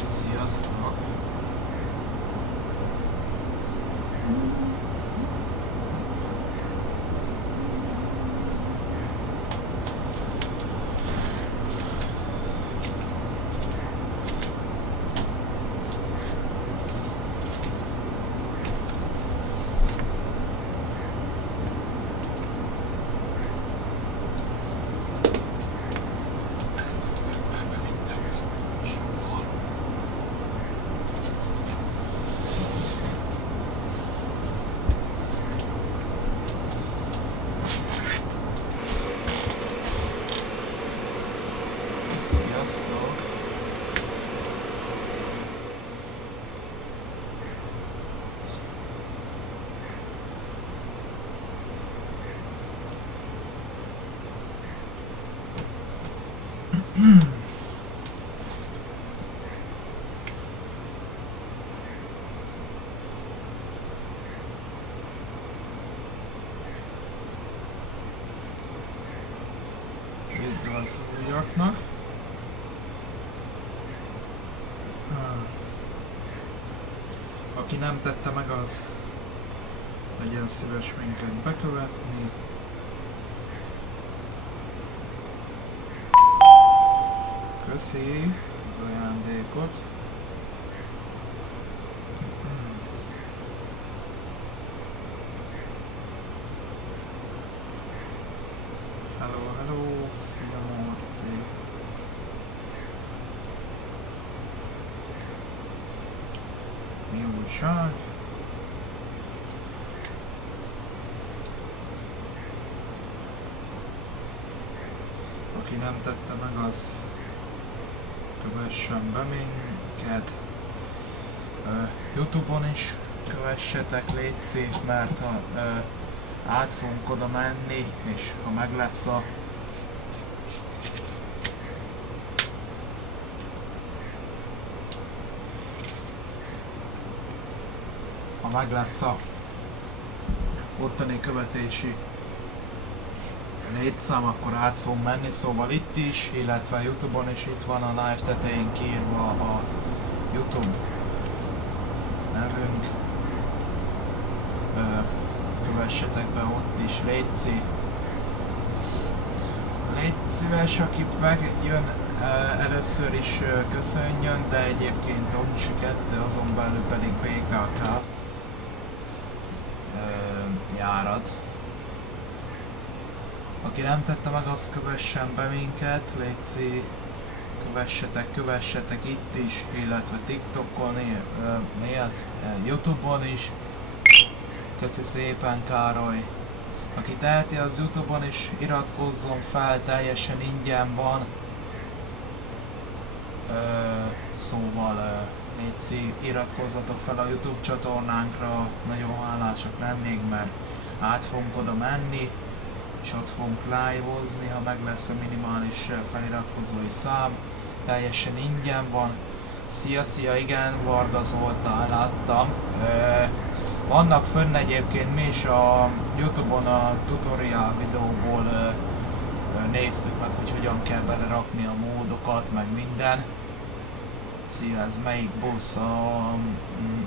Sziasztok! Sziasztok! Üdv az újaknak! Aki nem tette meg, az legyen szíves minket bekövetni. Köszi az ajándékot. Hello, hello, szia Morci. Mi újság? Aki nem tette meg, az kövessen be minket. Youtube-on is kövessetek, légy szép, mert át fogunk oda menni, és ha meg lesz a ottani követési létszám, akkor át fog menni, szóval itt is, illetve Youtube-on is itt van a live tetején kiírva a YouTube nevünk. Kövessetek be ott is, légy szíves, aki bejön először is köszönjön, de egyébként Omsi 2, azon belül pedig BKK járat. Aki nem tette meg, az kövessen be minket, légy kövessetek itt is, illetve TikTokon, Youtube-on is. Köszi szépen, Károly! Aki teheti, az Youtube-on is iratkozzon fel, teljesen ingyen van. Szóval légy iratkozzatok fel a YouTube csatornánkra, nagyon hálásak lennék, mert át fogunk oda menni, és ott fogunk live-ozni, ha meg lesz a minimális feliratkozói szám. Teljesen ingyen van. Szia, igen, Varga Zoltán, láttam. Vannak fönn egyébként, mi is a Youtube-on a tutorial videóból néztük meg, hogy hogyan kell belerakni a módokat, meg minden. Szia, ez melyik busz? A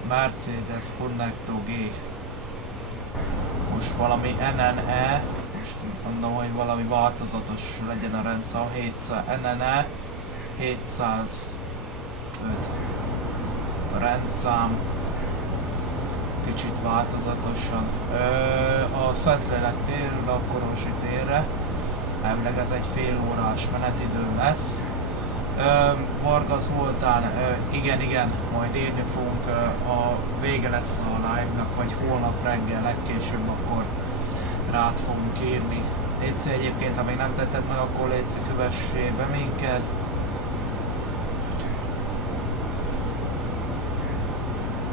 Mercedes Connecto G. Most valami NNE, most mondom, hogy valami változatos legyen a rendszám, NNE 705 a rendszám, kicsit változatosan. A Szentlélek térről a Korosi térre, elvileg ez egy fél órás menetidő lesz. Varga Zoltán, igen, majd írni fogunk, a vége lesz a live-nak, vagy holnap reggel legkésőbb, akkor rád fogunk írni. Légy egyébként, ha még nem tetted meg, akkor légy kövessél be minket.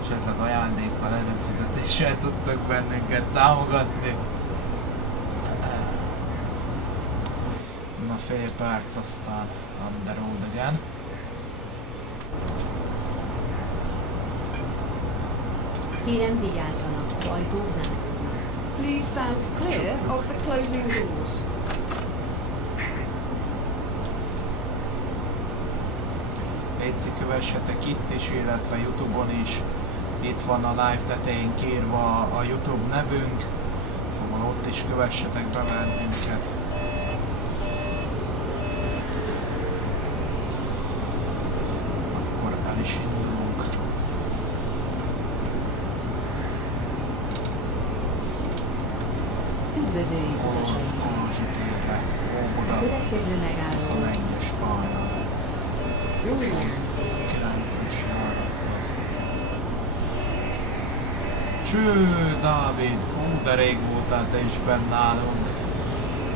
Esetleg ajándékkal, előfizetéssel tudtak bennünket támogatni. Na, fél perc, aztán on the road again. Kérem vigyázzanak, az ajtó zárva. Please stand clear of the closing doors. léci kövessetek itt is, illetve Youtube-on is. Itt van a live tetején kírva a Youtube nevünk, szóval ott is kövessetek be bennünket. Akkor el is indulunk. Üdvözöljük utasainkat! Kolozsi térre, Óbuda, Következő megálló 21-es pálya, Flórián tér. 9-es járattal. Cső, Dávid, hú, de rég voltál te is benn nálunk.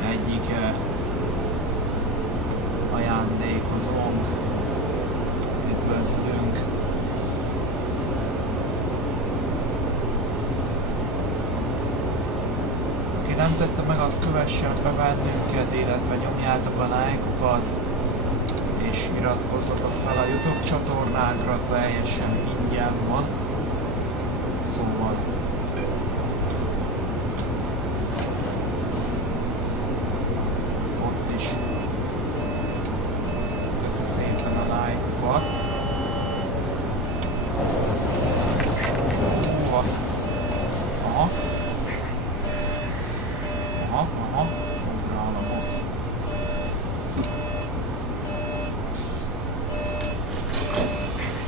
Egyik ajándékozónk. Üdvözlünk. Aki nem tette meg, azt kövessen be bennünket, illetve nyomjátok a like-okat, és iratkozzatok fel a YouTube csatornánkra, teljesen ingyen van. Szóval ott is köszi szépen a like-okat. Aha. Ugrál a boss.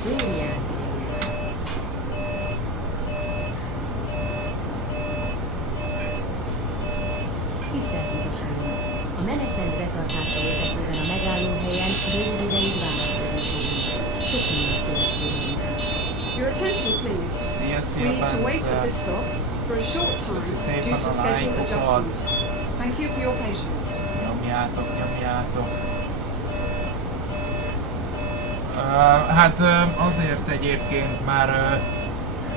Flórián tér. Tisztelt utasaink! A menetrend betartása érdekében a megállóhelyen rövid ideig várakozni fogunk. Köszönjük szépen figyelmüket! Your attention, please. Szia, We szia, need to wait at Bence! this stop for a short time Köszi due szépen to a schedule like-okat! adjustment. Thank you for your patience. Nyomjátok, nyomjátok! Hát azért egyébként már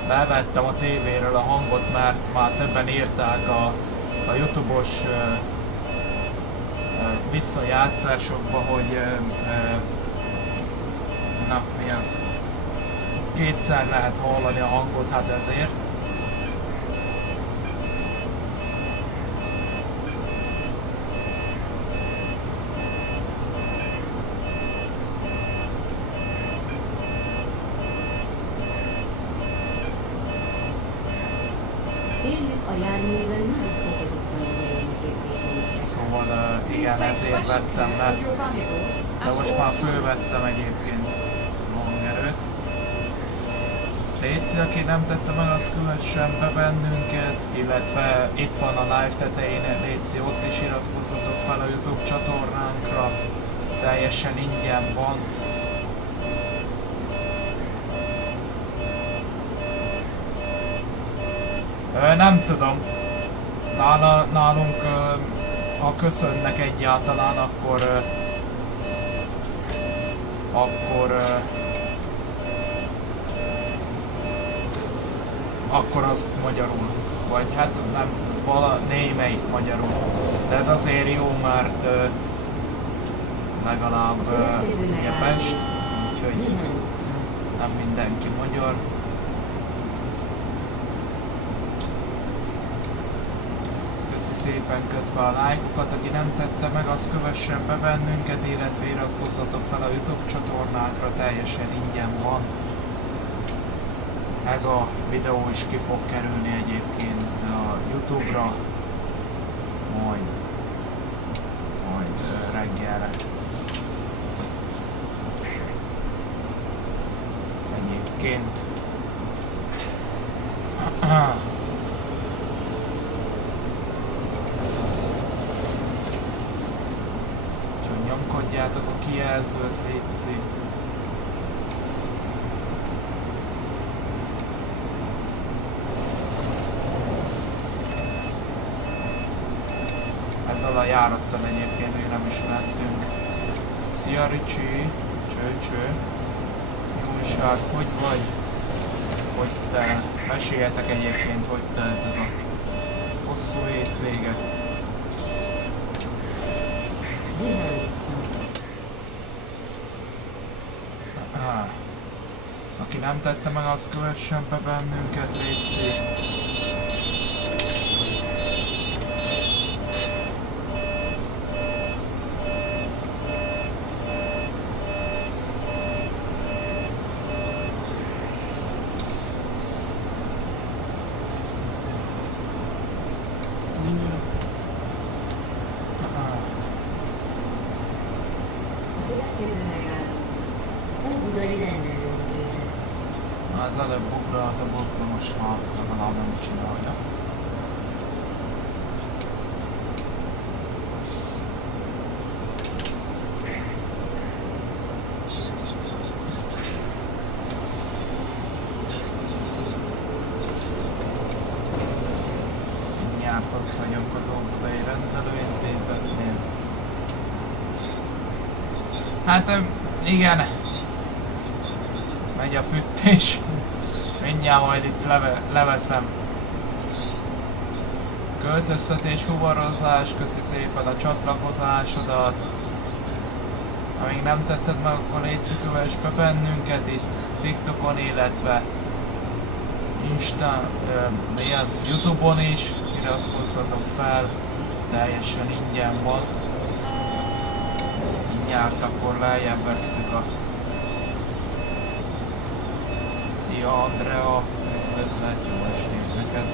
levettem a tévéről a hangot, mert már többen írták a YouTube-os visszajátszásokba, hogy na, mi az? Kétszer lehet hallani a hangot, hát ezért. Kérjük a járművel mindig fokozottan ügyeljenek értékeink. Szóval igen, ezért vettem le. De most már fölvettem egyébként a hangerőt. Léci, aki nem tette meg, az kövessen be bennünket, illetve itt van a live tetején, Léci, ott is iratkozzatok fel a YouTube csatornánkra, teljesen ingyen van. Nem tudom, nálunk ha köszönnek egyáltalán, akkor azt magyarul, vagy hát nem, némelyik magyarul. De ez azért jó, mert legalább ugye Pest, úgyhogy nem mindenki magyar. Köszi szépen közben a like-okat, aki nem tette meg, azt kövessen be bennünket, illetve iratkozzatok fel a YouTube csatornákra, teljesen ingyen van. Ez a videó is ki fog kerülni egyébként a YouTube-ra, majd reggelre. Egyébként úgyhogy nyomkodjátok a kijelzőt, létszik. Ezzel a járattal egyébként még nem is mentünk. Szia Ricsi, cső. Jó újság, hogy vagy? Hogy te? Meséljetek egyébként, hogy telt ez a hosszú hétvége. Aki nem tette meg, az kövessen be bennünket, létszik. Következő megálló. Óbudai rendelőintézet. Az előbb ugralt a boss, de most már legalább nem csinálja. Mindjárt ott vagyunk az Óbudai rendelőintézetnél. Hát igen, megy a fűtés. Mindjárt majd itt leveszem. Költöztetés, fuvarozás, köszi szépen a csatlakozásodat. Ha még nem tetted meg, akkor légy kövess be bennünket itt TikTokon, illetve YouTube-on is. Iratkozzatok fel, teljesen ingyen van. Mindjárt akkor lejjebb vesszük a... Szia Andrea, üdvözlet, jó estét neked!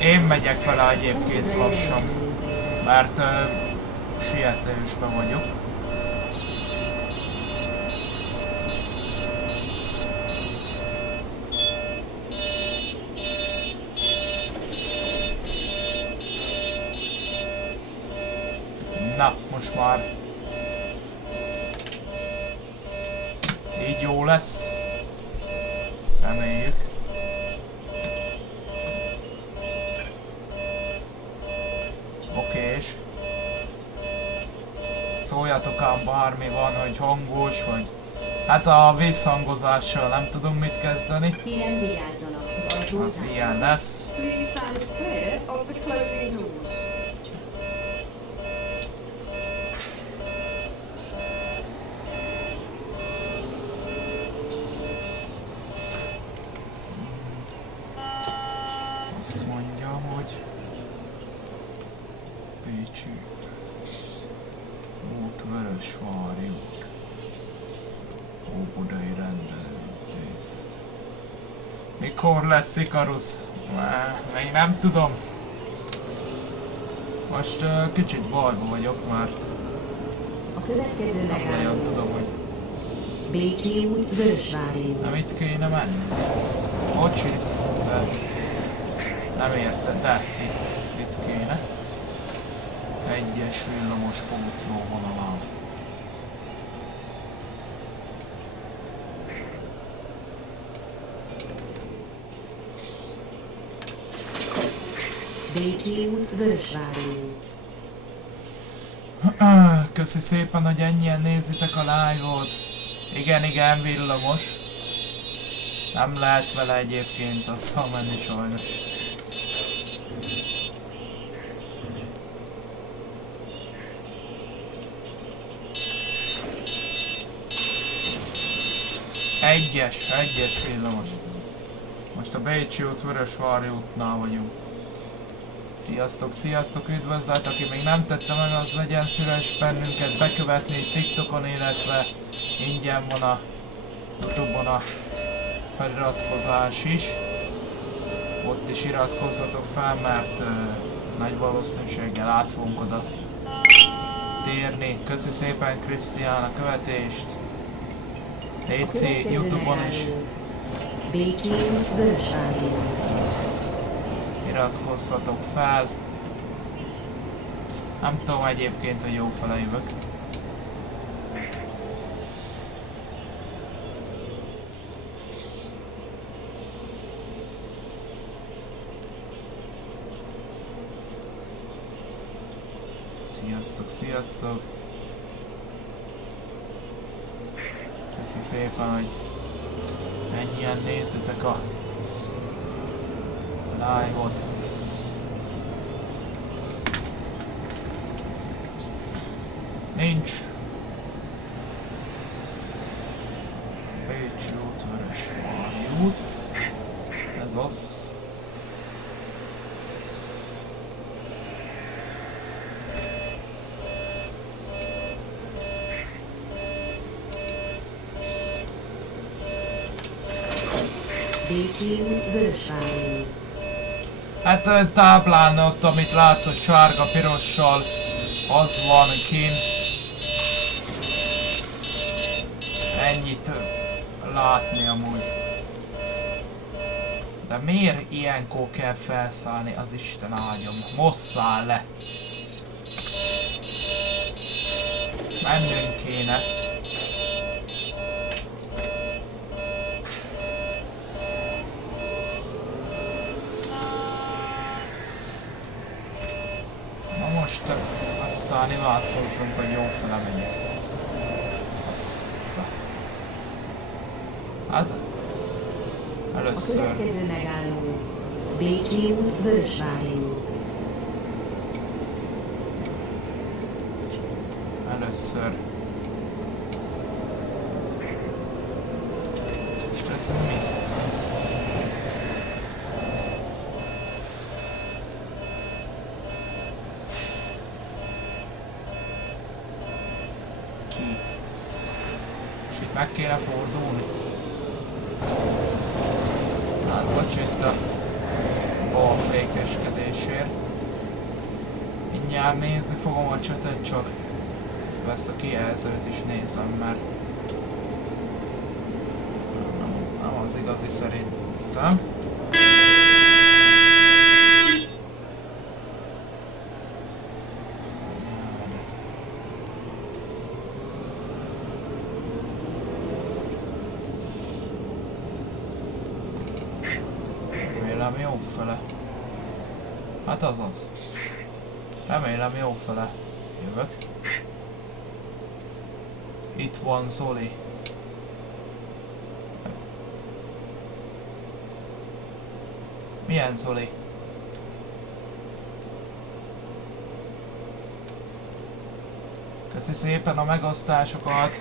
Én megyek vele egyébként lassan, mert sietősben vagyok. Na, most már így jó lesz. Reméljük. Okés. Szóljatok ám bármi van, hogy hangos, vagy... Hát a visszhangozással nem tudunk mit kezdeni. Kérem vigyázzanak, az ajtó Az ilyen lesz. Please stand clear of the closing doors. Azt mondja, hogy Pécsi út, Vörösvári út, Óbudai rendelőintézet. Mikor lesz Ikarus? Még nem tudom. Most kicsit bajba vagyok, mert A következő nem nagyon megálló. tudom, hogy Bécsi út, Vörösvári út. nem itt kéne menni. Bocsi, de nem érted, de itt kéne. Egyes villamos pótló vonalán. Bécsi út, Vörösvári út. Köszi szépen, hogy ennyien nézitek a live-ot. Igen, villamos. Nem lehet vele egyébként azzal menni sajnos. Egyes villamos. Most a Bécsi út, Vörösvári útnál vagyunk. Sziasztok, üdvözlet, aki még nem tette meg, az legyen szíves bennünket bekövetni TikTokon, illetve ingyen van a YouTube-on a feliratkozás is. Ott is iratkozzatok fel, mert nagy valószínűséggel át fogunk oda térni. Köszi szépen Krisztián a követést. Léci YouTube-on is Bécsi út, Vörösvári út. iratkozzatok fel. Nem tudom egyébként, hogy jó fele jövök. Sziasztok! Köszi szépen, hogy ennyien nézitek a live-ot. Nincs. Pécsi út, Vörösvári út. Ez az. Bécsi út, Vörösvári út. Hát a táblán ott, amit látsz, hogy sárga-pirossal, az van kint. Ennyit látni amúgy. De miért ilyenkor kell felszállni, az Isten áldjon? Most száll le! Mennünk kéne. Na most aztán imádkozzunk, hogy jó fele megyek. Hát, először. A következő megálló Bécsi út, Vörösvári út. Először. Most ez mi? Ki? És itt meg kéne fordulni. Hát bocs itt a balfékeskedésért. Mindjárt nézni fogom a csatot, csak ezt a kijelzőt is nézem, mert nem az igazi szerintem. Remélem jó fele. Hát azaz. Remélem jó fele jövök. Itt van Zoli. Milyen Zoli? Köszi szépen a megosztásokat.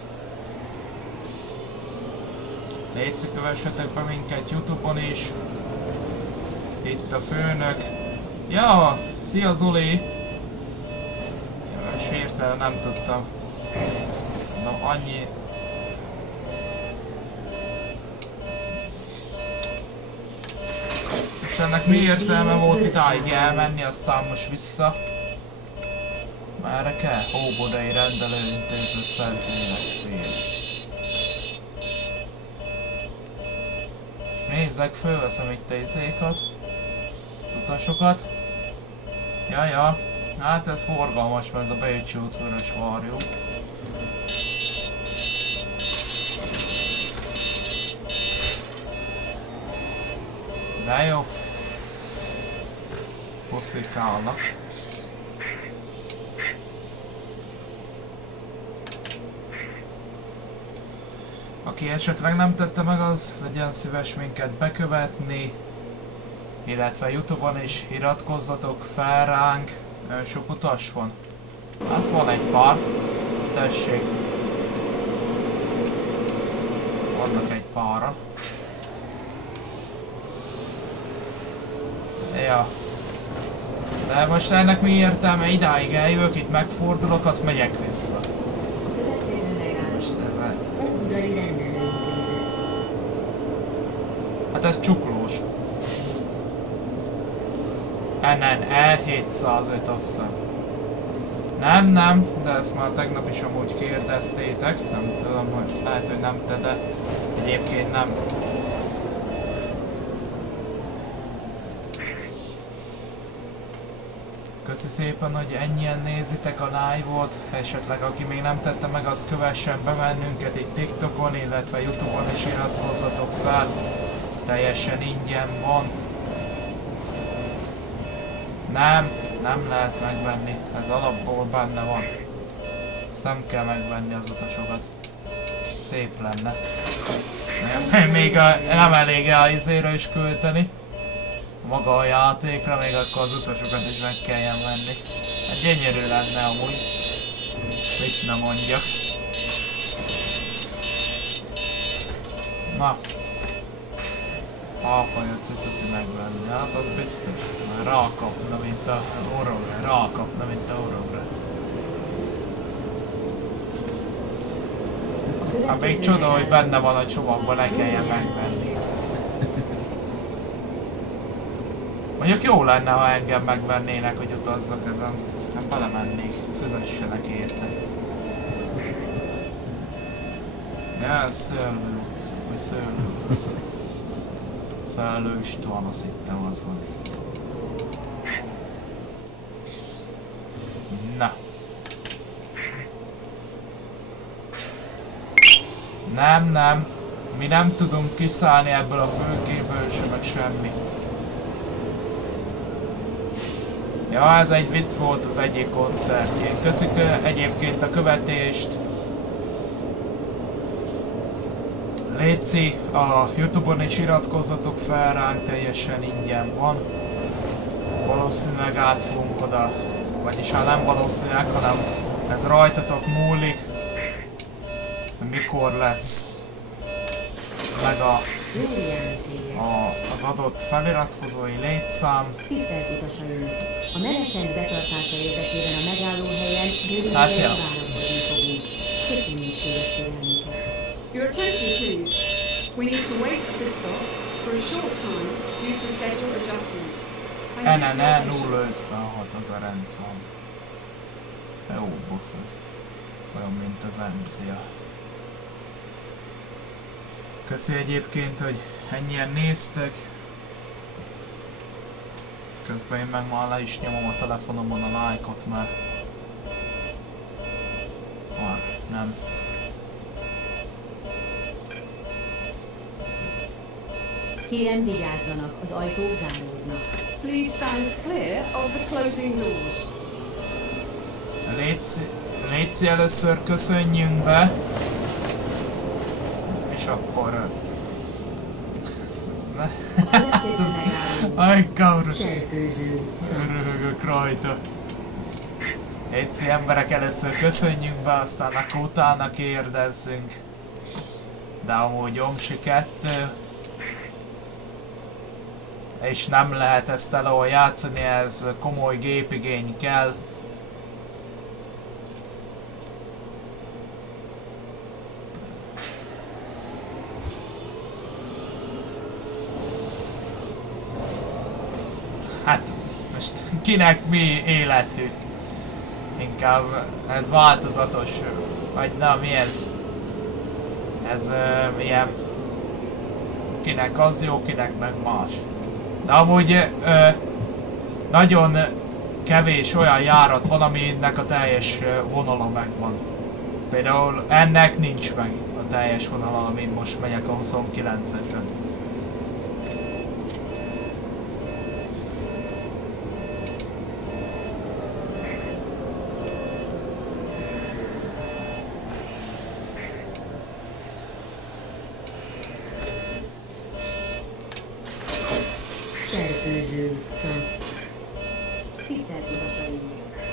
Légy kövessetek be minket YouTube-on is. Itt a főnök. Ja, szia Zoli! Most hirtelen nem tudtam. No, annyi. És ennek mi értelme volt idáig elmenni, aztán most vissza? Merre kell? Óbodai rendelőintézet Szentlélek tér. És nézzek, fölveszem itt a izékat, az utasokat. Ja, hát ez forgalmas, mert ez a Bécsi út, Vörösvári út. De jó. Puszikálnak. Aki esetleg nem tette meg, az legyen szíves minket bekövetni, illetve YouTube-on is iratkozzatok fel ránk. Sok utas van? Hát van egy pár. Tessék. Vannak egy pára. Ja. De most ennek mi értelme? Idáig eljövök, itt megfordulok, azt megyek vissza. Most ez Óbudai rendelőintézet. hát ez csuklós. E705 azt hiszem. Nem, de ezt már tegnap is amúgy kérdeztétek. Nem tudom, hogy lehet, hogy nem te, de egyébként nem. Köszi szépen, hogy ennyien nézitek a live-ot, esetleg aki még nem tette meg, az kövessen be bennünket itt TikTokon, illetve YouTube-on is iratkozzatok fel. Teljesen ingyen van. Nem lehet megvenni, ez alapból benne van. Ezt nem kell megvenni az utasokat. Szép lenne. Még nem elég a izéről is költeni. Maga a játékra, még akkor az utasokat is meg kelljen venni. Hát gyönyörű lenne amúgy. Mit nem mondjak. Na. Halkanyat tudti megvenni, hát az biztos. Már rákapna, mint a orrogra. Rákapna, mint a orrogra. Hát még csoda, hogy benne van a csomagban, ne kelljen megvenni. Mondjuk jó lenne, ha engem megvennének, hogy utazzak ezen. Hát belemennék, fizessenek érte. Ja, Szőlő utca, vagy Szőlő utca. Szőlő István, azt hittem az, hogy... Na. Nem. Mi nem tudunk kiszállni ebből a fülkéből se, meg semmi. Ja, ez egy vicc volt az egyik koncertjén. Köszönjük egyébként a követést. Léci, a Youtube-on is iratkozzatok fel ránk, teljesen ingyen van. Valószínűleg át fogunk oda, vagyis hát nem valószínűleg, hanem ez rajtatok múlik, mikor lesz meg az adott feliratkozói létszám. Tisztelt utasaink! A menetrend betartása érdekében a megállóhelyen rövid ideig várakozni fogunk. Köszönjük szíves figyelmüket! Your attention, please. We need to wait at this stop for a short time due to schedule adjustment. NNE 056 az a rendszám. Jó boss ez. Olyan mint az MCA. Köszi egyébként, hogy ennyien néztek. Közben én meg már le is nyomom a telefonomon a like-ot, mert... Már nem. Kérem vigyázzanak, az ajtók záródnak. Please stand clear of the closing doors. Léci, először köszönjünk be. És akkor... Aj, kavrus! Röhögök rajta. Léci emberek, először köszönjünk be, aztán akkor utána kérdezzünk. De amúgy Omsi 2. És nem lehet ezt elől játszani, ez komoly gépigény kell. Hát, most kinek mi élethű? Inkább ez változatos, vagy na mi ez? Ez ilyen... Kinek az jó, kinek meg más. De amúgy nagyon kevés olyan járat van, aminek a teljes vonala megvan. Például ennek nincs meg a teljes vonala, amin most megyek a 29-esen. Serfőző utca. Tisztelt utasaink!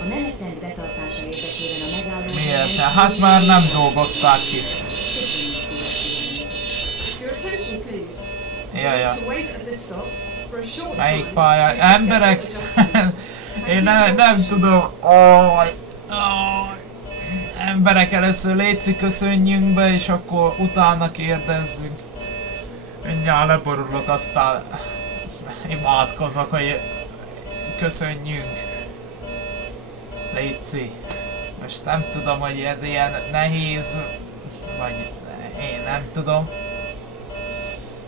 A menetrend betartása érdekében a megállóhelyen... Miért? Hát már nem dolgozták ki. Köszönjük szíves figyelmüket! Your attention, please. Ja. To wait at this stop for a short Melyik time pálya? due to Emberek? schedule adjustment. Én nem tudom. Emberek, először léci köszönjünk be, és akkor utána kérdezzünk. Mindjárt leborulok, aztán imádkozok, hogy köszönjünk. Léci. Most nem tudom, hogy ez ilyen nehéz, vagy én nem tudom.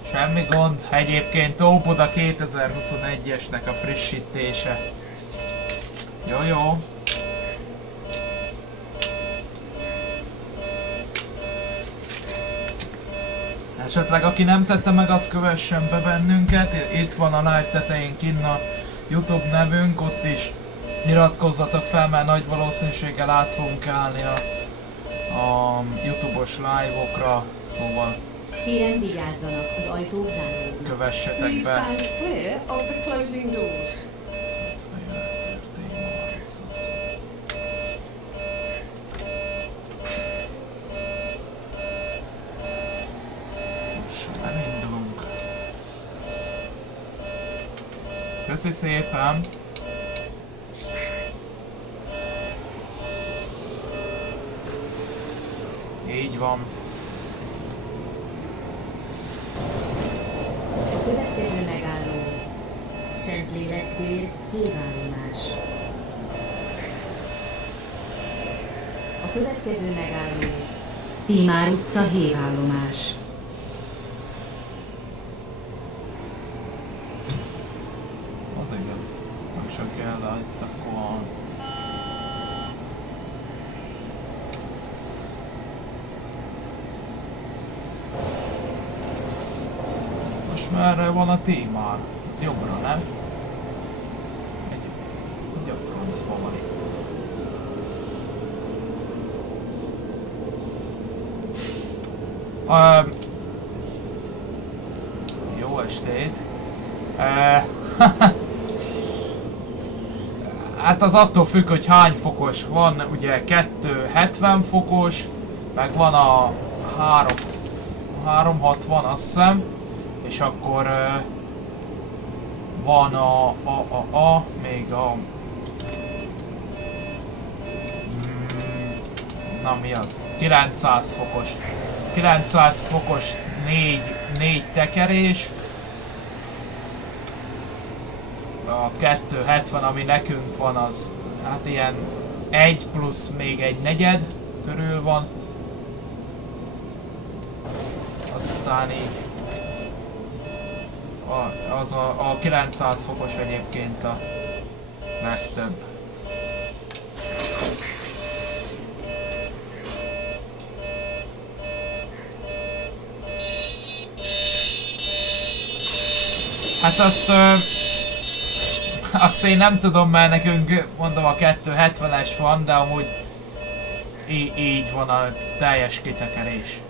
Semmi gond. Egyébként Óbuda 2021-esnek a frissítése. Jó. Esetleg aki nem tette meg, az kövessen be bennünket. Itt van a live tetején kinn a YouTube nevünk, ott is iratkozzatok fel, mert nagy valószínűséggel át fogunk állni a YouTube-os live-okra, szóval Kérem vigyázzanak, az ajtók záródnak. kövessetek Please be. stand clear of the closing doors. Most elindulunk. Köszi szépen! Így van. A következő megálló Szentlélek tér, hévállomás. A következő megálló Tímár utca, hévállomás. Az igen. Nem csak el itt akkor van. Most merre van a Tímár? Ez jobbra, nem? Egy a francban van itt. Jó estét! Hát az attól függ, hogy hány fokos van, ugye 270 fokos, meg van a 360 azt hiszem, és akkor van még a na mi az? 900 fokos. 900 fokos 4 tekerés. A 270, ami nekünk van, az hát ilyen 1 plusz még egy negyed körül van. Aztán így a 900 fokos egyébként a legtöbb. Hát azt én nem tudom, mert nekünk mondom a 270-es van, de amúgy így van a teljes kitekerés.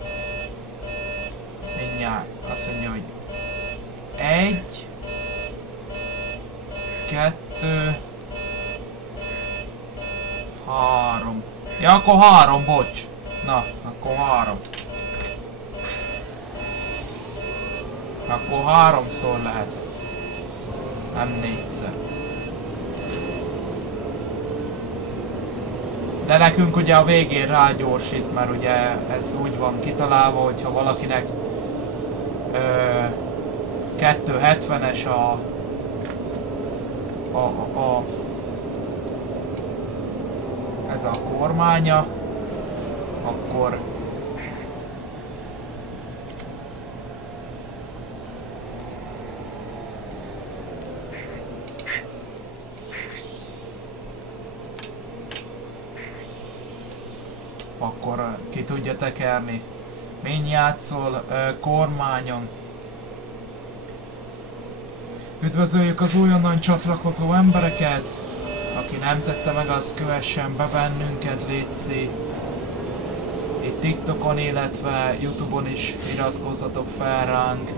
Mindjárt azt mondja, hogy 1, 2, 3. Ja, akkor 3, bocs. Na, akkor 3. Akkor 3-szor lehet. Nem 4-szer. De nekünk ugye a végén rágyorsít, mert ugye ez úgy van kitalálva, hogyha valakinek 270-es ez a kormánya, akkor ki tudja tekerni. Min játszol kormányon. Üdvözöljük az újonnan csatlakozó embereket. Aki nem tette meg, az kövessen be bennünket, létszi. Itt TikTokon, illetve YouTube-on is iratkozzatok fel ránk.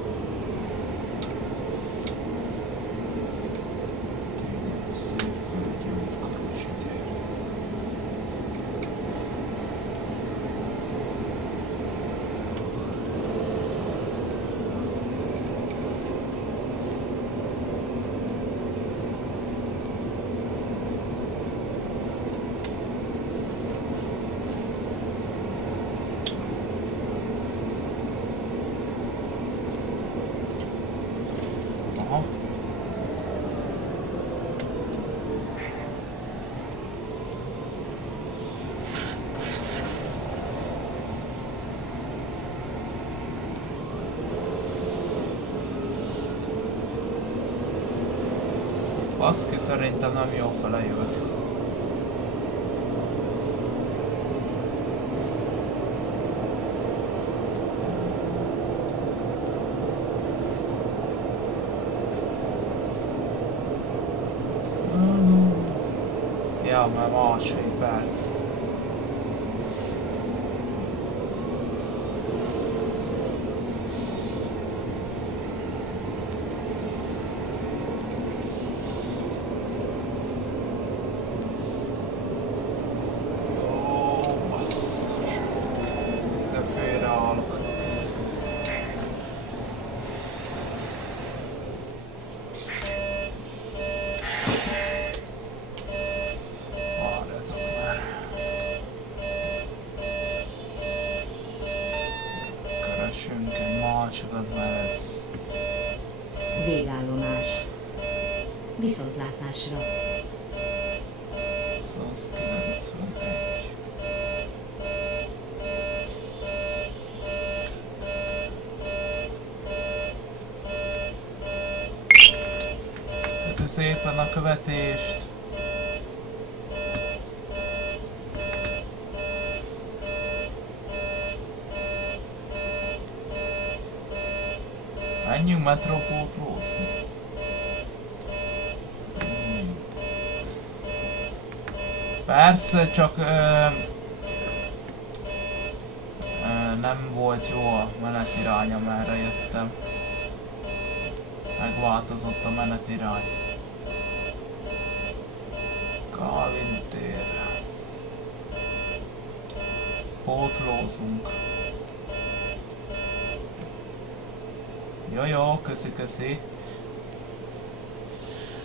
Baszki, szerintem nem jó fele jövök. Ja, már másfél perc. Viszontlátásra. 191. Köszi szépen a követést! Menjünk metrópótlózni. Persze, csak nem volt jó a menetirány, amerre jöttem. Megváltozott a menetirány. Calvin tér. Pótlózunk. Jó, köszi.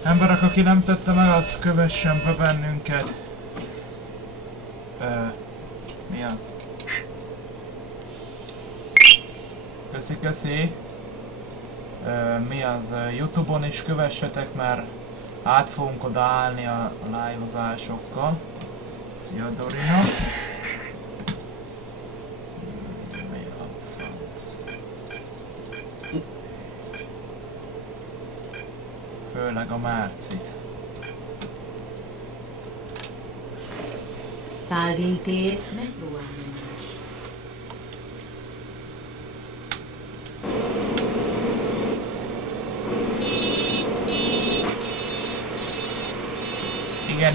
Emberek, aki nem tette meg, az kövessen be bennünket. Mi az? Köszi. Mi az? YouTube-on is kövessetek, mert át fogunk odaállni a live-ozásokkal. Szia Dorina! Mi a franc? Főleg a Márcit. Calvin tér, metróállomás.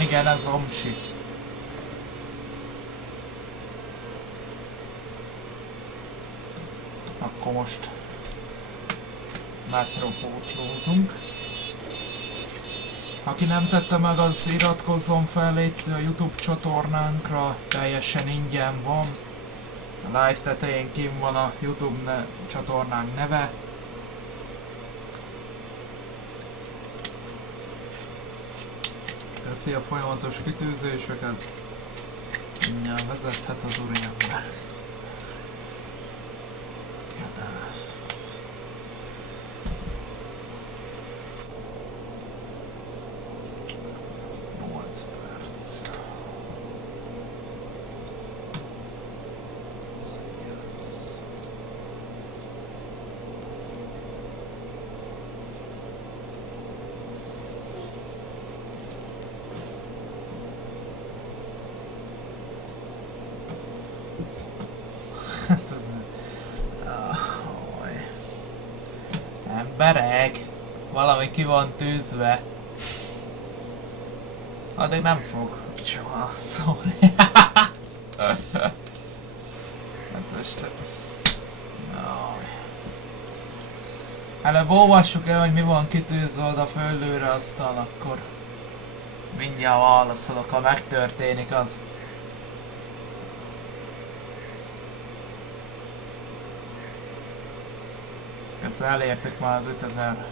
Igen, ez Omsi. Akkor most metrópótlózunk. Aki nem tette meg, az iratkozzon fel, létszik a YouTube csatornánkra, teljesen ingyen van. A live tetején kint van a YouTube csatornánk neve. Köszi a folyamatos kitűzéseket. Mindjárt vezethet az úriember. Emberek! Valami ki van tűzve. Addig nem fog soha szólni. Hát most... Előbb olvassuk el, hogy mi van kitűzve oda földőre, aztán akkor mindjárt válaszolok, ha megtörténik az. Elértük már az 5000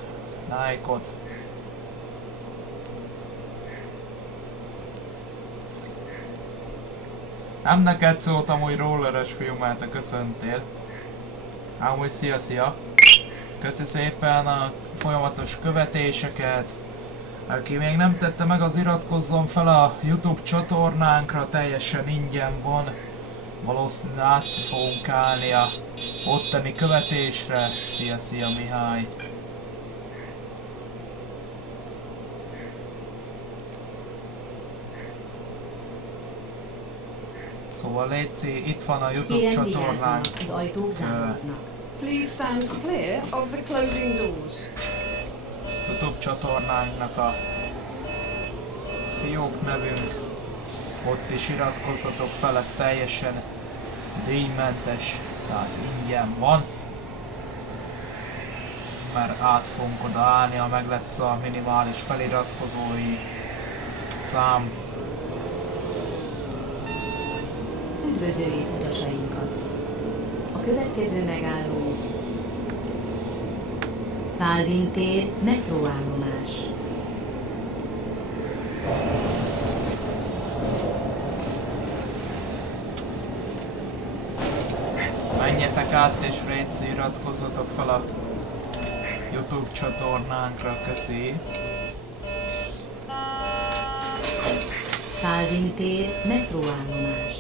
lájkot. Nem neked szóltam, hogy rolleres filmet köszöntél. Amúgy szia! Köszi szépen a folyamatos követéseket. Aki még nem tette meg, az iratkozzon fel a YouTube csatornánkra, teljesen ingyen van. Valószínűleg át fogunk állni a ottani követésre. Szia Mihály! Szóval létszi, itt van a YouTube csatornánk. Az ajtók záródnak. Please stand clear of the closing doors. YouTube csatornánknak a fiók nevünk. Ott is iratkozzatok fel, ez teljesen díjmentes, tehát ingyen van. Mert át fogunk odaállni, ha meg lesz a minimális feliratkozói szám. Üdvözöljük utasainkat! A következő megálló Calvin tér, metróállomás. Menjetek át és légy iratkozzatok fel a YouTube csatornánkra, köszi! Calvin tér, metróállomás.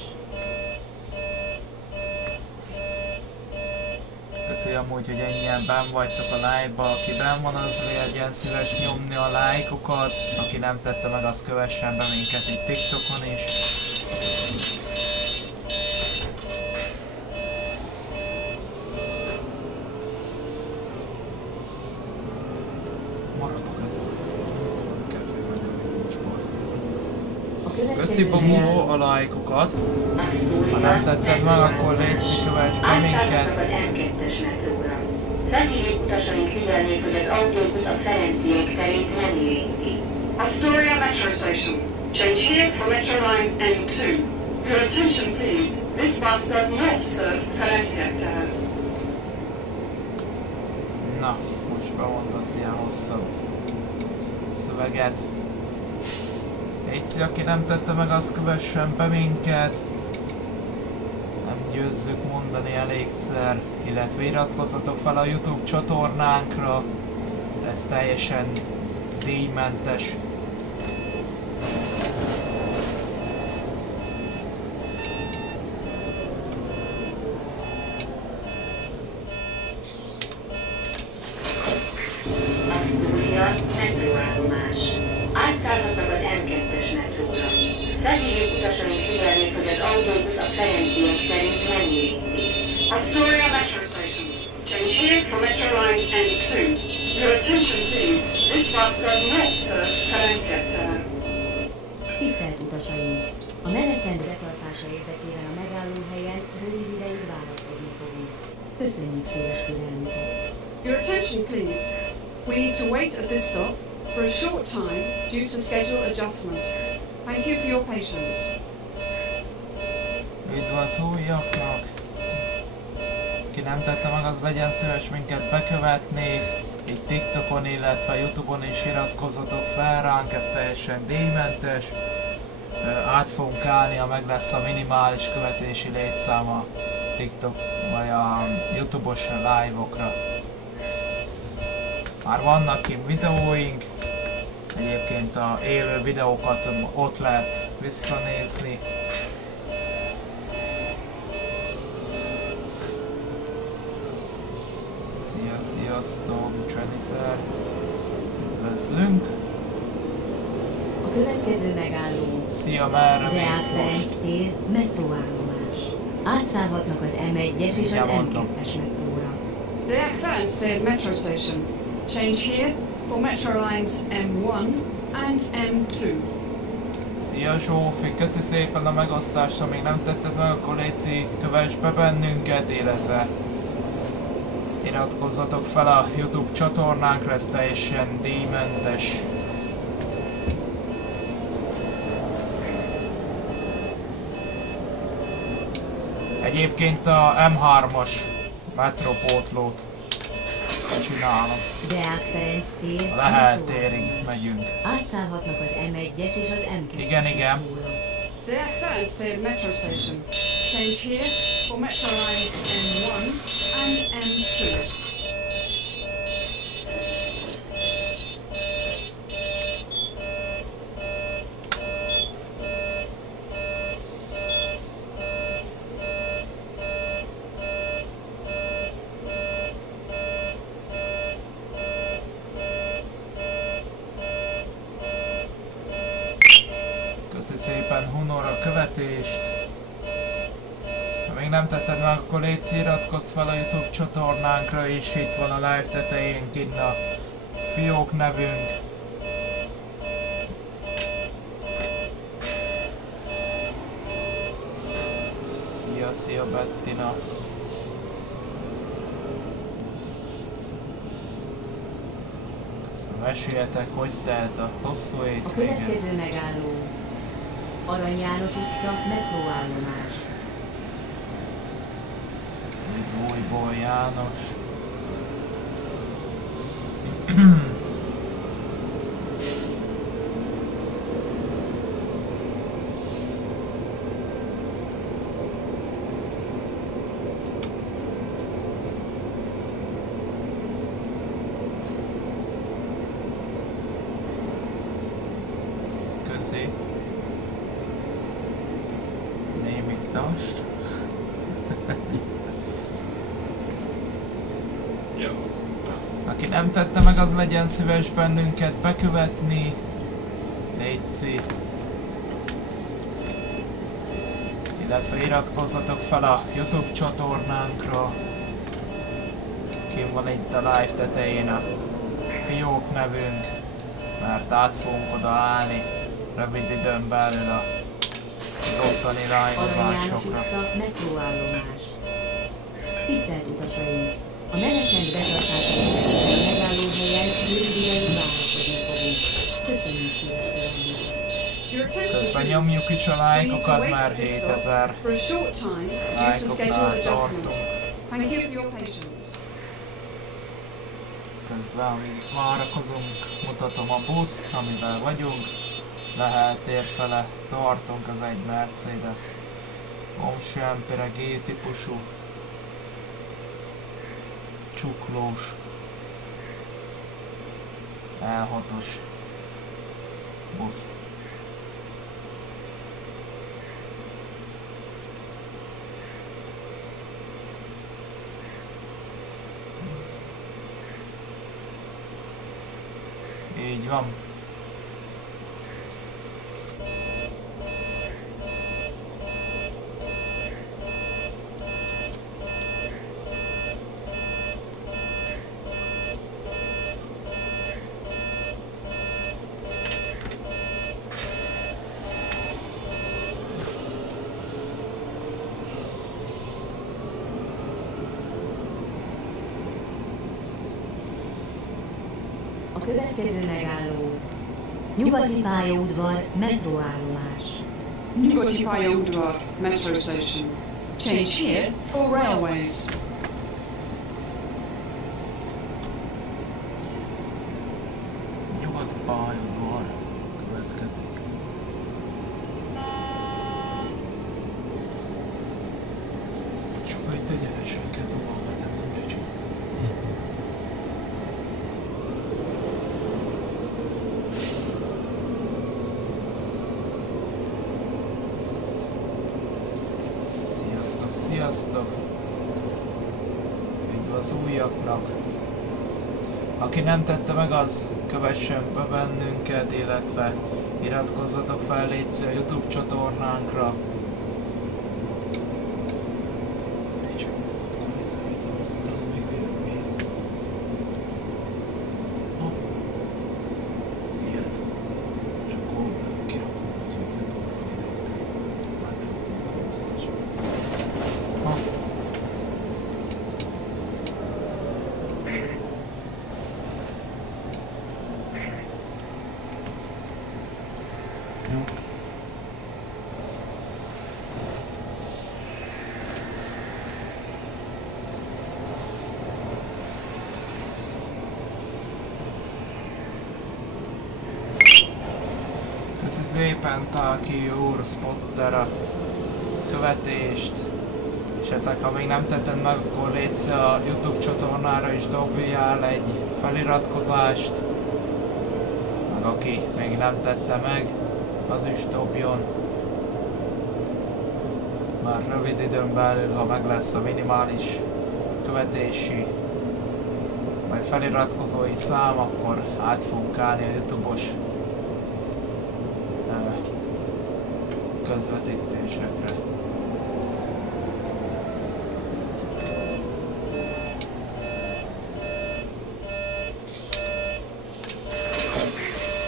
Köszi amúgy, hogy ennyien benn vagytok a live-ba. Aki benn van, az legyen szíves nyomni a lájkokat. Aki nem tette meg, az kövessen be minket itt TikTokon is. Maradok ezen az. Köszi Bomó a lájkokat. Ha nem tetted meg, akkor légy kövess be minket. Felhívjuk utasaink figyelmét, hogy az autóbusz a Ferenciek terét nem érinti. Astoria Metro Station. Change here for Metro Line M2. Your attention please. This bus does not serve Ferenciek Terre. Na, most bemondott ilyen hosszabb szöveget. Légy, aki nem tette meg, az kövessen be minket. Nem győzzük mondani elégszer, illetve iratkozzatok fel a YouTube csatornánkra. Ez teljesen díjmentes. Astoria metróállomás. Átszállhatnak az M2-es metróra. Felhívjuk utasaink figyelmét, hogy az autóbusz a Ferenciek terét nem érinti. Astoria Metro Station. Change here for Metro Line M2. Your attention please. This bus does not serve Ferenciek Terre. Tisztelt utasaink! A menetrend betartása érdekében a megállóhelyen rövid ideig várakozni fogunk. Köszönjük szíves figyelmüket! Your attention please. We need to wait at this stop for a short time due to schedule adjustment. Thank you for your patience. Üdv az újaknak! Ki nem tette meg, az legyen szíves minket bekövetni. Itt TikTokon, illetve Youtube-on is iratkozzatok fel ránk, ez teljesen díjmentes. Át fogunk állni, ha meg lesz a minimális követési létszám a TikTok vagy a Youtube-os live-okra. Már vannak kint videóink, egyébként a élő videókat ott lehet visszanézni. Sziasztok, Jennifer! Üdvözlünk! A következő megálló Szia, merre Deák mész Ferenc most? tér, metróállomás. Átszállhatnak az M1-es és az Mindjárt mondom. M2-es metróra. Deák Ferenc tér Metro Station. Change here for Metro Lines M1 and M2. Szia Zsófi, köszi szépen a megosztást, ha még nem tetted meg, akkor légy kövess be bennünket, illetve iratkozzatok fel a YouTube csatornánkra, ez teljesen díjmentes. Egyébként a M3-as metropótlót csinálom. Deák Ferenc tér, A Lehel metróállomás. térig megyünk. Átszállhatnak az M1-es és az M2-es Igen. metróra. Deák Ferenc tér Metro Station. Change here for Metro Lines M1 and M2. Köszi szépen Hunor a követést. Ha még nem tetted meg, akkor légy iratkozz fel a YouTube csatornánkra, és itt van a live tetején kinn a fiók nevünk. Szia Bettina. Köszönöm, meséljetek, hogy telt a hosszú A hétvége. következő megálló Arany János utca, metróállomás. Üdv újból János. Köszi. Indítast. Aki nem tette meg, az legyen szíves bennünket bekövetni. Léci. Illetve iratkozzatok fel a YouTube csatornánkra. Kim van itt a live tetején a fiók nevünk, mert át fogunk odaállni rövid időn belül az ottani live-ozásokra. Metróállomás. Tisztelt utasaink! A menetrend betartása érdekében a megállóhelyen rövid ideig várakozni fogunk. Köszönjük szépen figyelmüket! Közben nyomjuk is a lájkokat, már 7000 lájkoknál tartunk. Közben, amíg várakozunk, mutatom a buszt, amivel vagyunk. Lehel tér fele tartunk, ez egy Mercedes Omsempire G típusú csuklós L6-os busz. Így van. A következő megálló. Nyugati pályaudvar metróállomás. Nyugati pályaudvar metro station. Change here for railways. Nyugati pályaudvar következik. Csak itt egyenesen kell tovább mennem, nem csak. Sziasztok, sziasztok! Üdv az újaknak! Aki nem tette meg, az kövessen be bennünket, illetve iratkozzatok fel létszi a YouTube csatornánkra. Köszi szépen Táki úr, Spotter a követést, és hát ha még nem tetted meg, akkor légy a YouTube csatornára is dobjál egy feliratkozást, meg aki még nem tette meg, az is dobjon. Már rövid időn belül, ha meg lesz a minimális követési vagy feliratkozói szám, akkor át fogunk állni a YouTube-os közvetítésekre.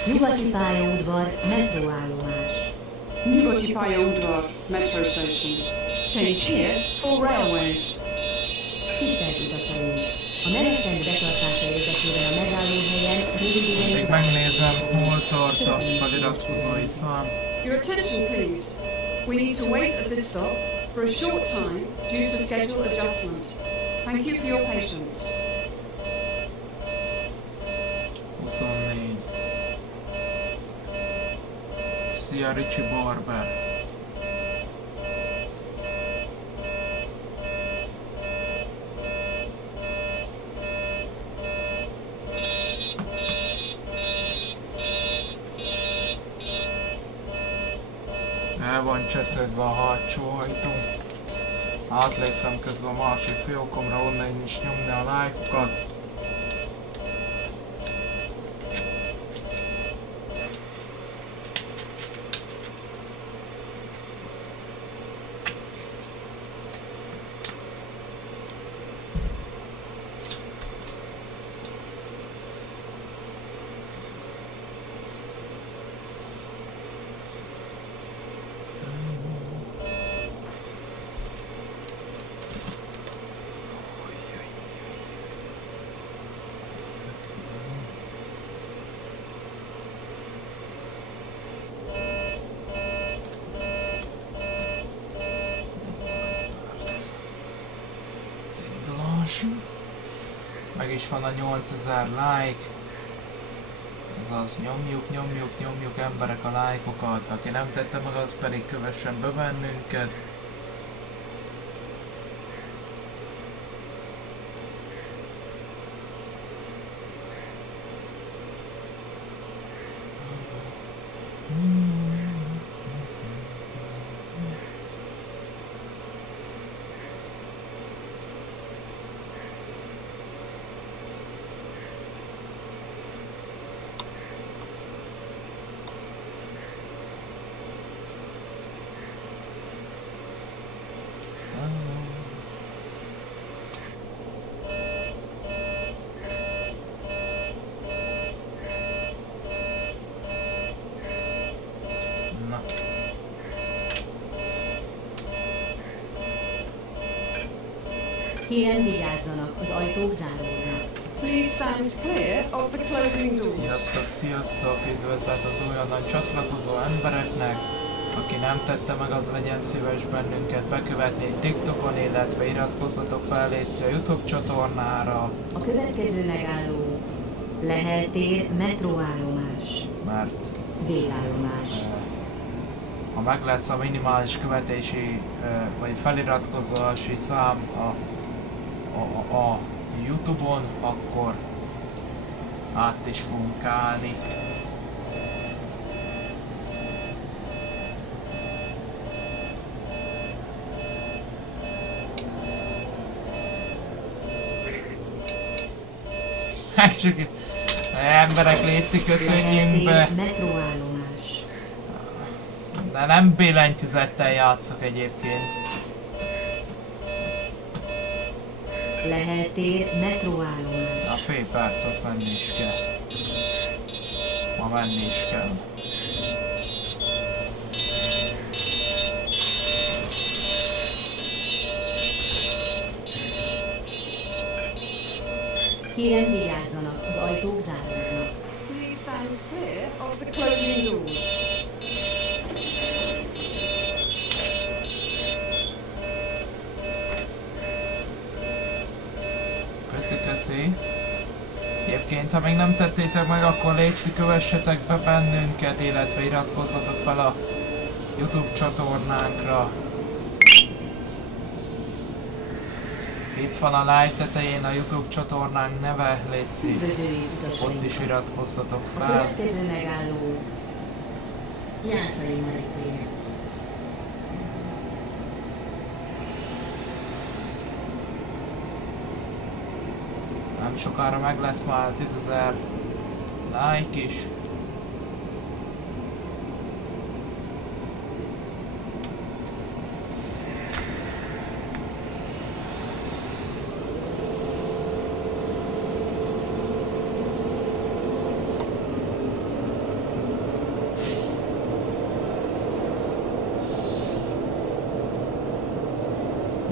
Nyugati pályaudvar metróállomás. Nyugati pályaudvar metro station. Change here for railways. Tisztelt utasaink! A menetrend betartása érdekében a megállóhelyen rövid ideig Még megnézem, hol tart a feliratkozói szám. Your attention, please. We need to wait at this stop for a short time due to schedule adjustment. Thank you for your patience. 24. Szia Ricsi Barber! El van csesződve a hátsó ajtó. Átléptem közben a másik fiókomra, onnan is nyomni a lájkokat. Meg is van a 8000 like. Azaz nyomjuk emberek a lájkokat. Aki nem tette meg, az pedig kövessen be bennünket. Kérem vigyázzanak, az ajtók záródnak. Please stand clear of the closing doors. Sziasztok, üdvözlet az újonnan csatlakozó embereknek. Aki nem tette meg, az legyen szíves bennünket bekövetni egy TikTokon, illetve iratkozzatok fel légy a YouTube csatornára. A következő megálló Lehel tér metróállomás. Mert végállomás. Ha meg lesz a minimális követési vagy feliratkozási szám a YouTube-on, akkor át is fogunk állni. Emberek, létszik, köszönjünk be! Metróállomás. De nem billentyűzettel játszok egyébként. Lehel tér metróállomás. A fél perc, azt menni is kell. Ma menni is kell. Kérem vigyázzanak, az ajtók záródnak. Please stand clear of the closing doors. Köszi. Egyébként, ha még nem tettétek meg, akkor légy kövessetek be bennünket, illetve iratkozzatok fel a YouTube csatornánkra. Itt van a live tetején a YouTube csatornánk neve, légy ott is iratkozzatok A fel. következő megálló Jászai Mari tér. Nem sokára meg lesz már 10 000 like is.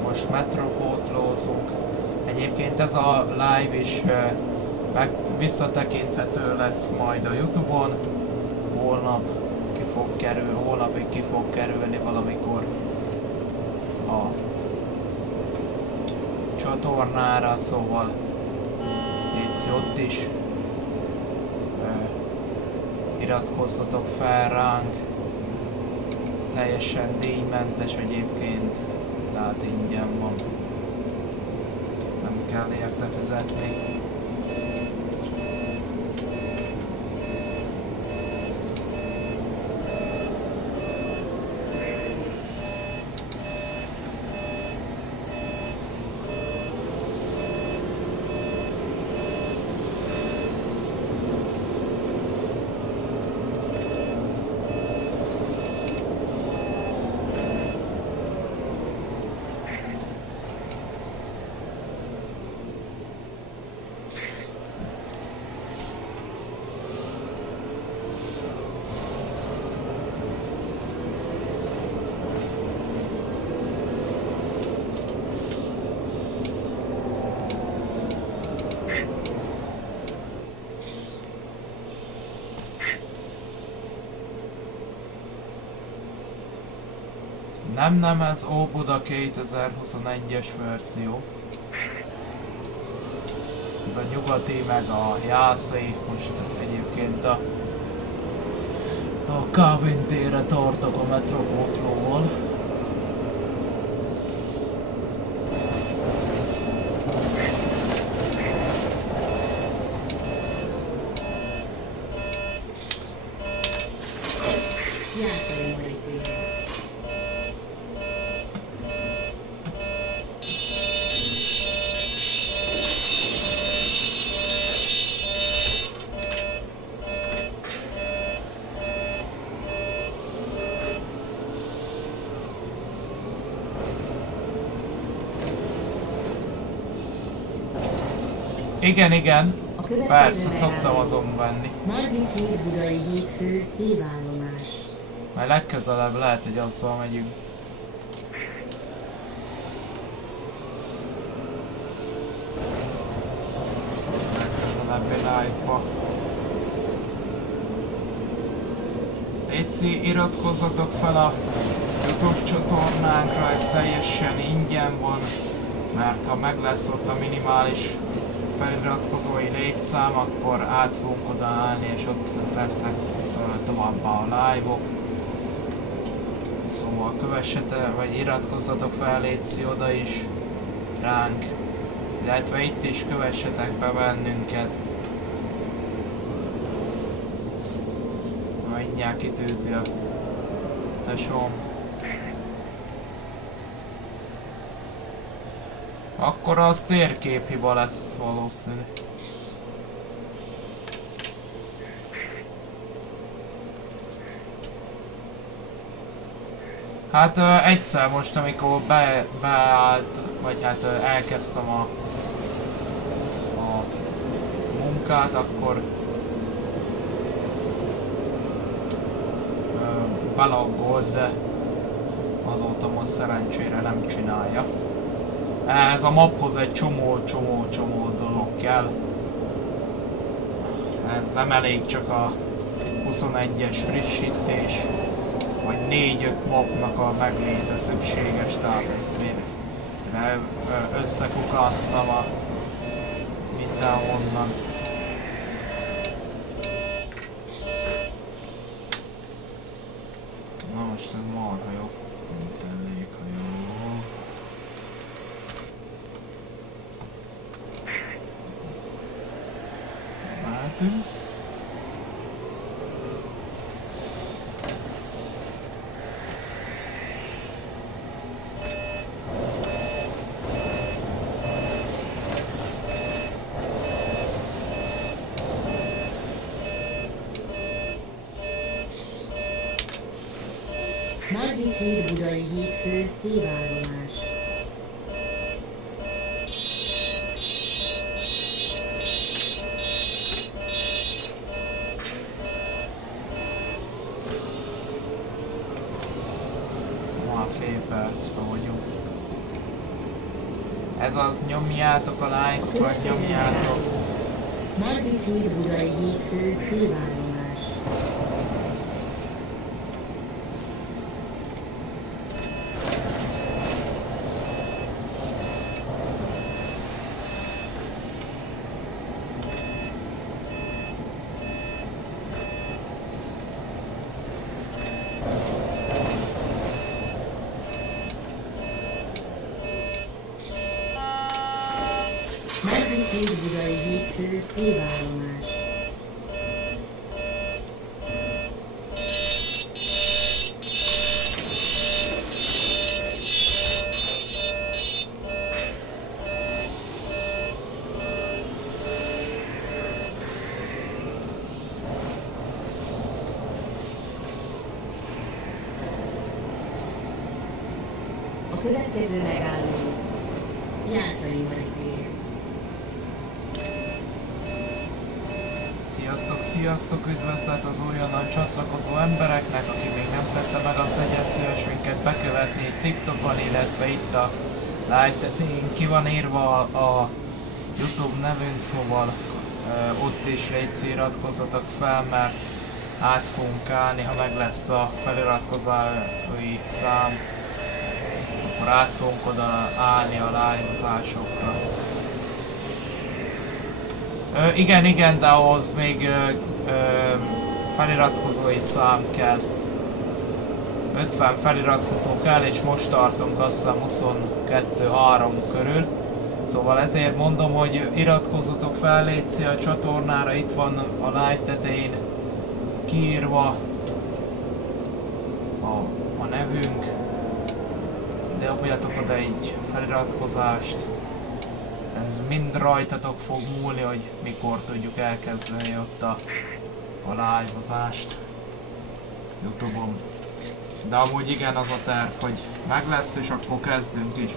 Most metropótlózunk. Egyébként ez a live is visszatekinthető lesz majd a YouTube-on. Holnapig ki fog kerülni valamikor a csatornára, szóval légy ott is iratkozzatok fel ránk. Teljesen díjmentes egyébként, tehát ingyen van. Nem kell érte fizetni. Nem, ez Óbuda 2021-es verzió. Ez a nyugati, meg a jászai. Most egyébként a Kávin térre tartok a Metropótlóval. Jászai Maritér. Igen. A következő Persze, szoktam megálló. azon venni. Margit híd Budai hídfő hívállomás. Majd legközelebb lehet, hogy azzal megyünk. Legközelebbi live-ba. Léci, iratkozzatok fel a YouTube csatornánkra, ez teljesen ingyen van, mert ha meg lesz ott a minimális feliratkozói létszám, akkor át fogunk odaállni, és ott lesznek továbbá a live-ok. Szóval kövessetek, vagy iratkozzatok fel, létszi oda is ránk, illetve itt is kövessetek be bennünket. Mindjárt kitűzi a tesóm. Akkor az térképhiba lesz valószínű. Hát egyszer most, amikor beállt, vagy hát elkezdtem a munkát, akkor belaggolt, de azóta most szerencsére nem csinálja. Ez a maphoz egy csomó dolog kell. Ez nem elég csak a 21-es frissítés, vagy 4-5 mapnak a megléte szükséges, tehát ezt én összekukáztam a mindenhonnan. Na most ez marha jó, mint elég, ha jó. Mehetünk. Margit híd Budai hídfő hívállomás. Már fél percben vagyunk. Ez az, nyomjátok a like-ot, nyomjátok. Margit híd Budai hídfő hívállomás. Margit híd Budai hídfő hívállomás. A következő megálló Jászai Maritér. Sziasztok, üdvözlet az újonnan csatlakozó embereknek, aki még nem tette meg, az legyen szíves minket bekövetni TikTokon, illetve itt a live tetején ki van írva a YouTube nevünk, szóval ott is légy iratkozzatok fel, mert át fogunk állni, ha meg lesz a feliratkozói szám, akkor át fogunk oda állni a live-ozásokra. Igen, de ahhoz még feliratkozói szám kell. 50 feliratkozó kell, és most tartunk azt hiszem 22-3 körül. Szóval ezért mondom, hogy iratkozzatok fel, létszi a csatornára, itt van a live tetején kiírva a nevünk. De dobjatok oda egy feliratkozást. Ez mind rajtatok fog múlni, hogy mikor tudjuk elkezdeni ott a live-ozást YouTube-on. De amúgy igen, az a terv, hogy meg lesz, és akkor kezdünk is.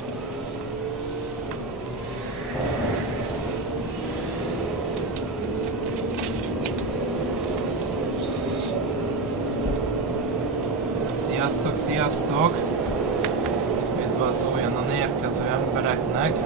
Sziasztok, sziasztok! Üdvözlően a érkező embereknek!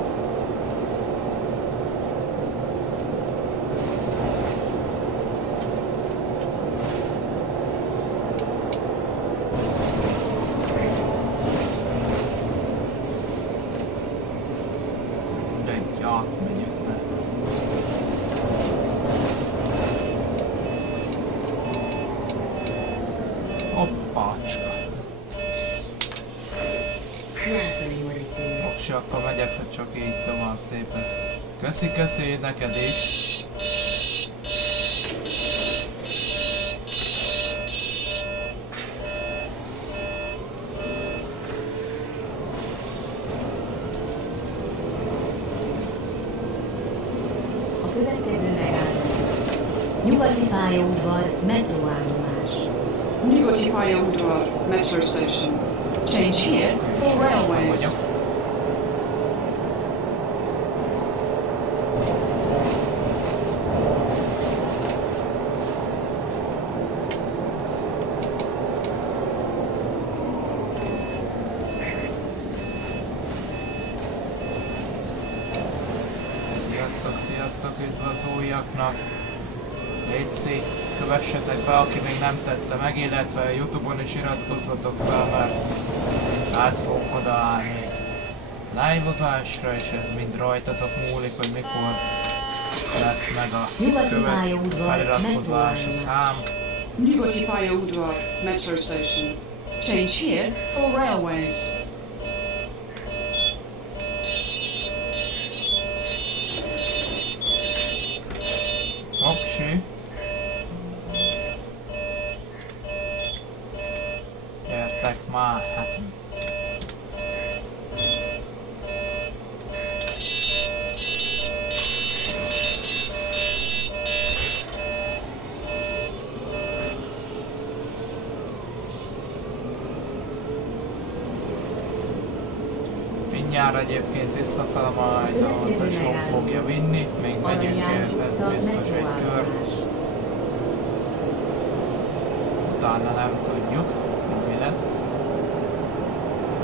Hoppsi, akkor megyek, hogy csak így tovább szépen. Köszi neked is. A következő megállás. Nyugati pályaudvar, metróállomás. Nyugati pályaudvar, metro station. Change here for railways. Sziasztok üdvözlőjaknak! Létszi, kövessetek be, aki még nem tette meg, illetve a YouTube-on is iratkozzatok fel, mert át fogunk odaállni live-ozásra, és ez mind rajtatok múlik, hogy mikor lesz meg a következő feliratkozási szám. Nyugati pályaudvar, metro station. Change here for railways. Hoppsi. Gyertek már, hát... Mindjárt egyébként visszafele majd a tesó fogja vinni, még megyünk el, biztos egy kört. Utána nem tudjuk, mi lesz.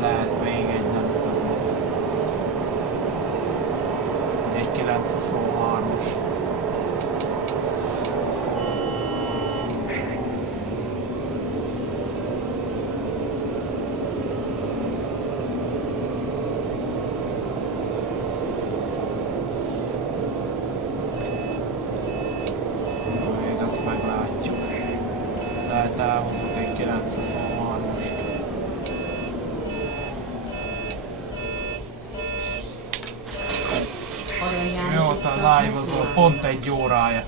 Lehet még egy, nem tudom. Egy 923-os. Ezt meglátjuk. Lehet elhozok egy 923-ost. Mióta live-ozol, pont egy órája.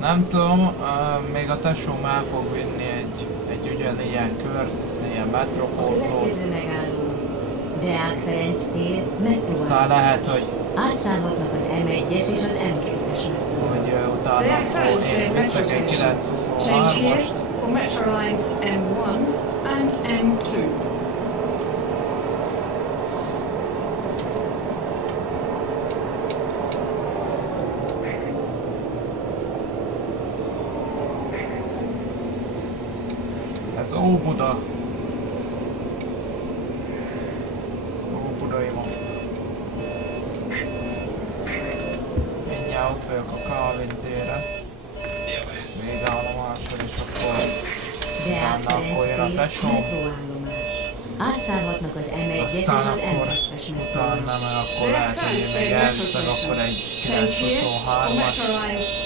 Nem tudom, még a tesóm el fog vinni egy ugyanilyen kört, ilyen metropótlót. Következő megálló. Deák Ferenc tér, metróállomás. Aztán lehet, hogy... Átszállhatnak az M1-es és az M2-es metró. Hogy utána akkor én viszek egy 923-ast. For metro lines M1 and M2. Ez Óbuda. átfolyok a Calvin téren. Végállomásra, és akkor utána akkor jön a tesóm. Átszállhatnak az M1-et és Aztán az akkor M2-es utána metróra. meg akkor lehet, hogy én még elviszek akkor egy 923-ast.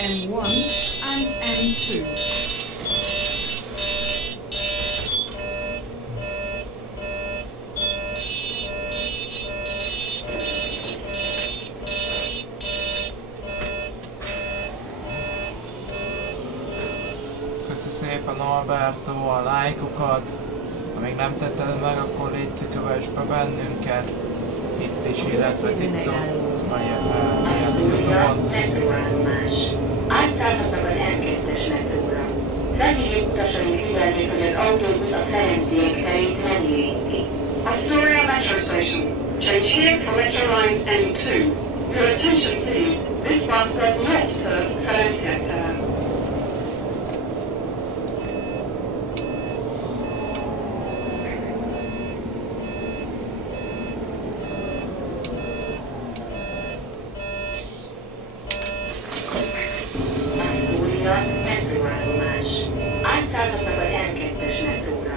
M1 and M2. Köszi szépen Alberto a lájkokat. Ha még nem tetted meg, akkor légy kövess be bennünket. Itt is, illetve TikTok, vagy YouTube-on. Metróállomás. Átszállhatnak az M2-es metróra. Felhívjuk utasaink figyelmét, hogy az autóbusz a Ferenciek terét nem érinti. Astoria Metro Station. Change here for Metro Line M2. Your attention please. This bus does not serve Ferenciek Tér. Astoria metróállomás. Átszállhatnak az M2-es metróra.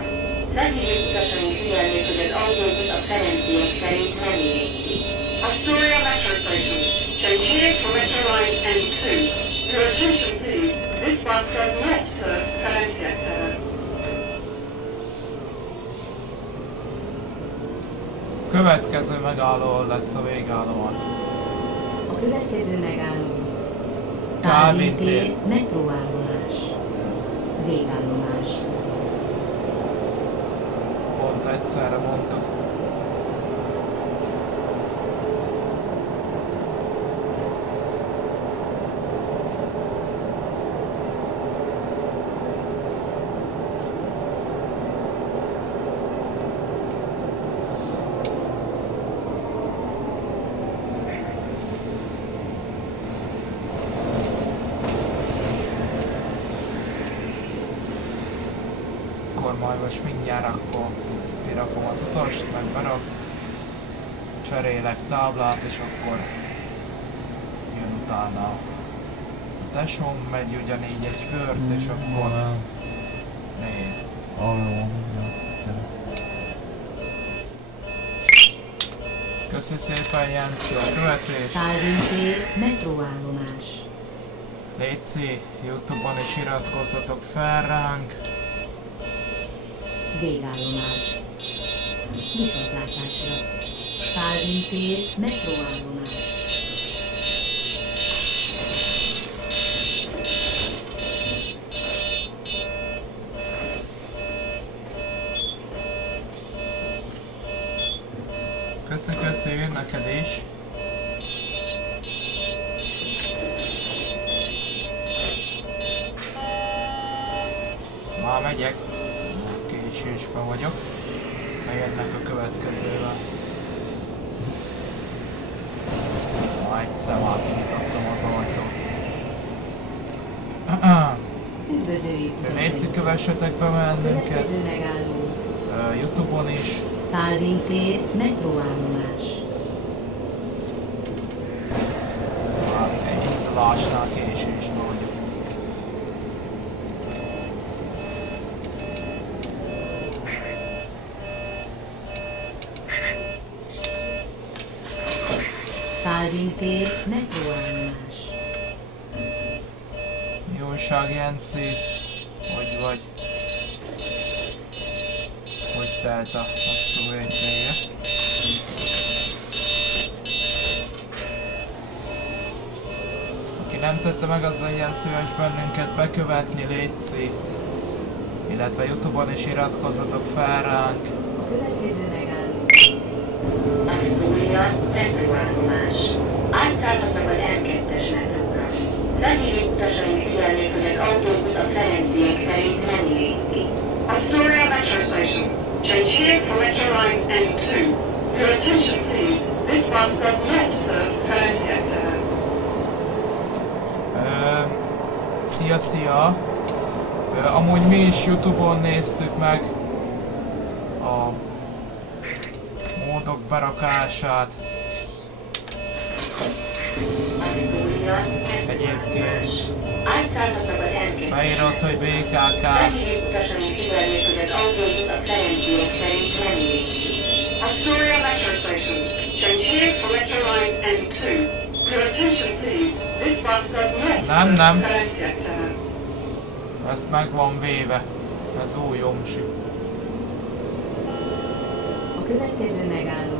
Felhívjuk utasaink figyelmét, hogy az autóbusz a Ferenciek terét nem érinti. Astoria Metro Station. Change here for Metro Line M2. Your attention please. This bus does not serve Ferenciek Tér. Következő megálló lesz a végállomás. A következő megálló Calvin Calvin tér. tér metróállomás. Végállomás. Pont egyszerre mondtuk. Akkor majd most mindjárt akkor kirakom az utast, meg berak, cserélek táblát, és akkor jön utána a tesóm, megy ugyanígy egy kört, és akkor még. Köszi szépen Jenci a követést! Calvin tér metróállomás. Léci, YouTube-on is iratkozzatok fel ránk! Végállomás. Viszontlátásra. Calvin tér metróállomás. Köszi neked is! Már megyek, késésben vagyok, bejönnek a következővel. Ma egyszer már kinyitottam az ajtót. Üdvözöljük Légy utasainkat. kövessetek be bennünket, Következő megálló YouTube-on is. Calvin tér metróállomás. Már egy indulásnál késésben vagyok. Calvin tér metróállomás. Mi újság, Jenci? Hogy vagy? Hogy telt a hosszú hétvége? Aki nem tette meg, az legyen szíves bennünket bekövetni, létszik. Illetve YouTube-on is iratkozzatok fel ránk. A következő megálló Astoria metróállomás. Átszállhatnak az M2-es metróra. Felhívjuk utasaink figyelmét, hogy az autóbusz a Ferenciek terét nem érinti. Astoria Metro Station. Change here for Metro Line M2. Your attention please. This bus does not serve Ferenciek Tér. Szia! Amúgy mi is YouTube-on néztük meg a módok berakását. Astoria Egyébként Átszállhatnak az M2-es. beírott, hogy BKK. Lehívjuk utasaink figyelmét, hogy az autóbusz a Ferenciek szerint nem létezik. Astoria Metro Station. Change here for Metro Line N2. Your attention please. This bus does not Nem, serve nem. Ferenciek Terre. Ez meg van véve. Ez új omsi. A következő megálló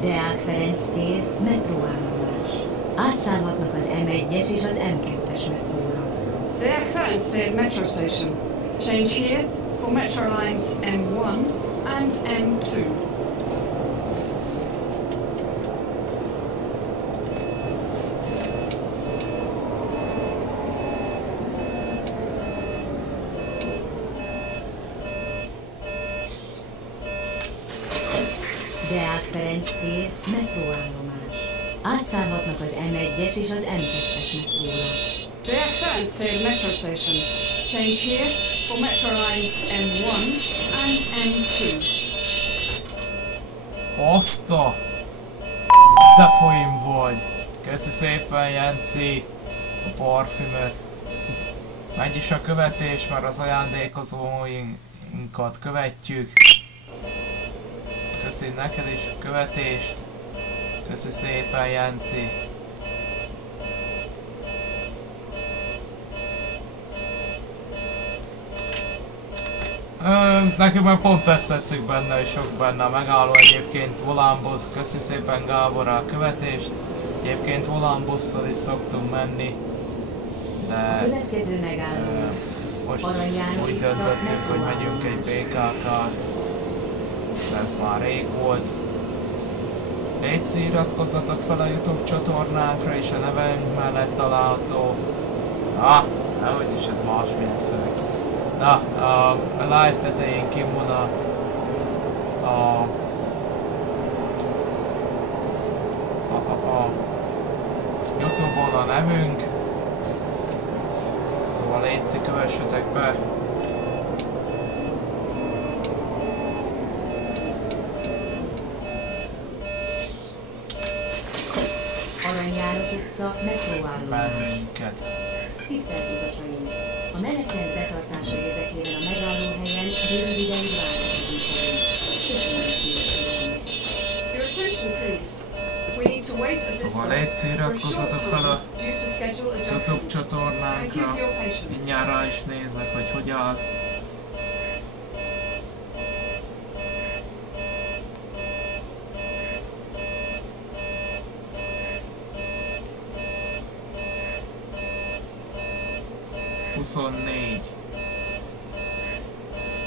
Deák Ferenc tér metróállomás. Átszállhatnak az M1-es és az M2-es metróra. Deák Ferenc tér Metro Station. Change here for Metro Lines M1 and M2. Deák Ferenc tér metróállomás. Átszállhatnak az M1-es és az M2-es metróra. Deák Ferenc tér Metro Station. Change here for Metro Lines M1 and M2. Oszta! De folyim vagy! Köszi szépen, Jenci, a parfümöt. Megy is a követés, mert az ajándékozóinkat követjük. Köszi neked is a követést. Köszi szépen, Jenci. Nekem már pont ezt tetszik benne, és sok benne a megálló. Egyébként volánbusz, köszi szépen Gábor a követést. Egyébként volánbusszal is szoktunk menni, A de következő megálló most úgy döntöttünk, hogy megyünk egy BKK-t. Ez már rég volt. Légy iratkozzatok fel a YouTube csatornánkra, és a nevünk mellett található. Dehogy is ez másmilyen szöveg. Na, a live tetején kim van a YouTube-on a nevünk. Szóval légy kövessetek be. Arany János utca metróállomás. Bennünket. Tisztelt utasaink! A menetrend betartása érdekében a megállóhelyen rövid ideig várakozni fogunk. Köszönöm szépen! Your attention please. We need to wait at this Szóval stop légy for a iratkozzatok short fel a time due to schedule YouTube adjustments. Thank you csatornánkra. for your patience. Mindjárt rá is nézek, hogy áll.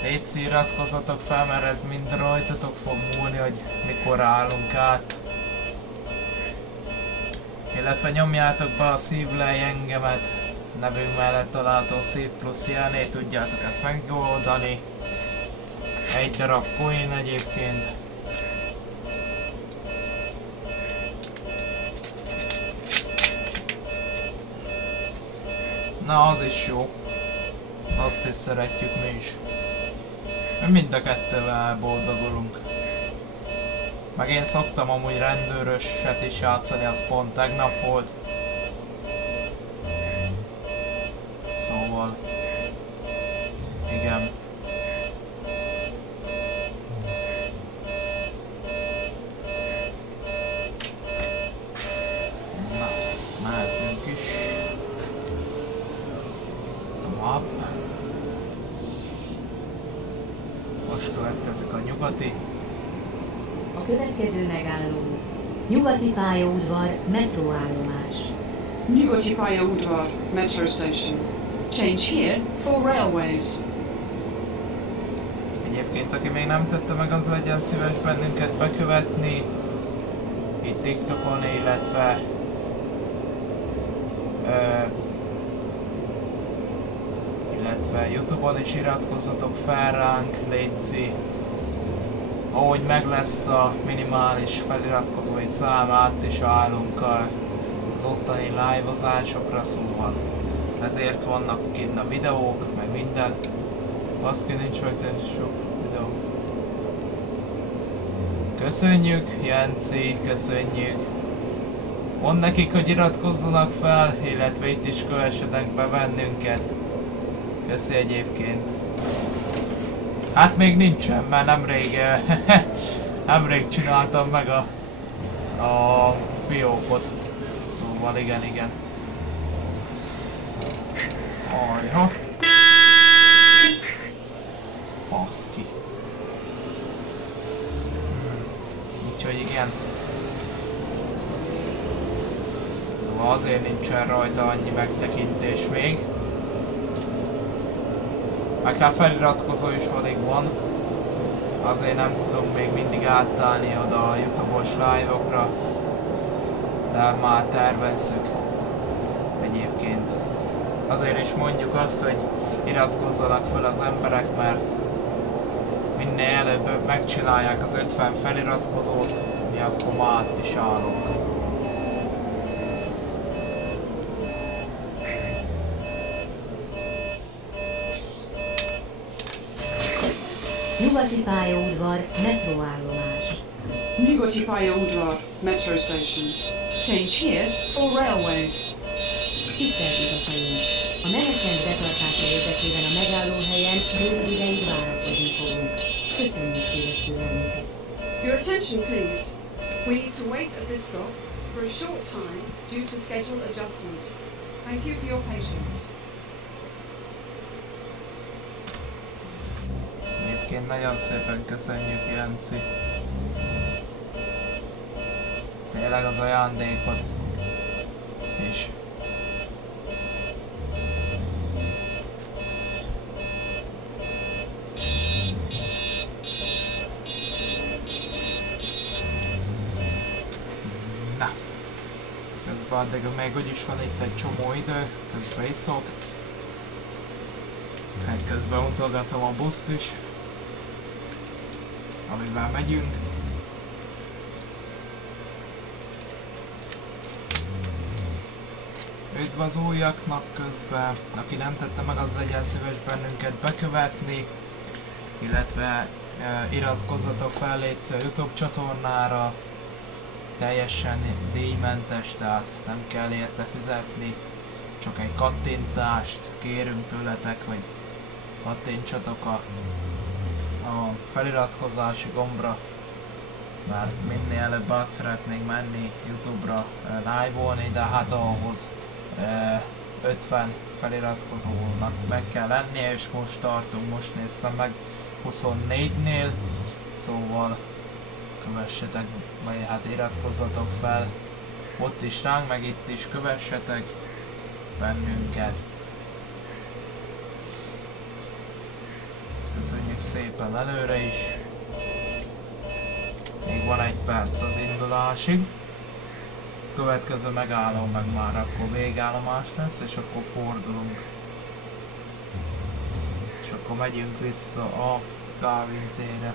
Légy iratkozzatok fel, mert ez mind rajtatok fog múlni, hogy mikor állunk át. Illetve nyomjátok be a szívlej engemet, nevünk mellett található szív plusz jelné, tudjátok ezt megoldani. Egy darab coin egyébként. Na, az is jó. Azt is szeretjük mi is. Mi mind a kettővel boldogulunk. Meg én szoktam amúgy rendőröset is játszani, az pont tegnap volt. Szóval... igen. Na, mehetünk is. Tovább. Most következik a nyugati. A következő megálló Nyugati pályaudvar metróállomás. Nyugati pályaudvar Metro Station. Change here for railways. Egyébként, aki még nem tette meg, az legyen szíves bennünket bekövetni. Itt TikTokon, illetve YouTube-on is iratkozzatok fel ránk, létszi. Ahogy meg lesz a minimális feliratkozói szám, át is állunk az ottani live-ozásokra, szóval ezért vannak kint a videók, meg minden. Baszki, nincs meg sok videót. Köszönjük, Jenci, köszönjük. Mond nekik, hogy iratkozzanak fel, illetve itt is kövessetek be bennünket. Köszi egyébként. Hát még nincsen, mert nemrég csináltam meg a fiókot. Szóval igen. Ajha. Baszki. Úgyhogy igen. Szóval azért nincsen rajta annyi megtekintés még. Meg hát feliratkozó is alig van. Azért nem tudom még mindig átállni oda a YouTube-os live-okra. De már tervezzük egyébként. Azért is mondjuk azt, hogy iratkozzanak fel az emberek, mert minél előbb megcsinálják az 50 feliratkozót, mi akkor már át is állunk. Nyugati pályaudvar, metróállomás. Nyugati pályaudvar, metro station. Change here for railways. Tisztelt utasaink! A menetrend betartása érdekében a megállóhelyen rövid ideig várakozni fogunk. Köszönjük szíves türelmüket! Your attention please. We need to wait at this stop for a short time due to schedule adjustment. Thank you for your patience. Egyébként nagyon szépen köszönjük, Jenci. Tényleg az ajándékot is. Na. Közben addig még úgyis van itt egy csomó idő, közben iszok. Közben mutogatom a buszt is, amivel megyünk. Üdv az újaknak közben, aki nem tette meg, az legyen szíves bennünket bekövetni, illetve iratkozzatok fel létsző a YouTube csatornára, teljesen díjmentes, tehát nem kell érte fizetni, csak egy kattintást kérünk tőletek, hogy kattintsatok a feliratkozási gombra, mert minél előbb át szeretnénk menni YouTube-ra live-olni, de hát ahhoz 50 feliratkozónak meg kell lennie, és most tartunk, most néztem meg 24-nél, szóval kövessetek, vagy hát iratkozzatok fel ott is ránk, meg itt is kövessetek bennünket. Köszönjük szépen előre is. Még van egy perc az indulásig. Következő megálló meg már akkor végállomás lesz, és akkor fordulunk. És akkor megyünk vissza a Darwin térre.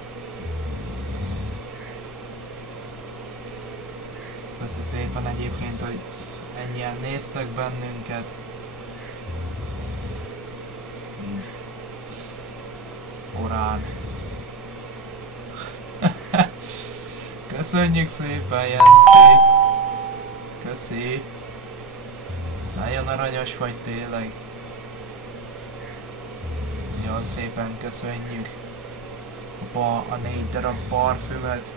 Köszi szépen egyébként, hogy ennyien néztek bennünket. Így. Orán. Köszönjük szépen, Jenci! Köszi! Nagyon aranyos vagy tényleg. Nagyon szépen köszönjük a 4 darab parfümöt.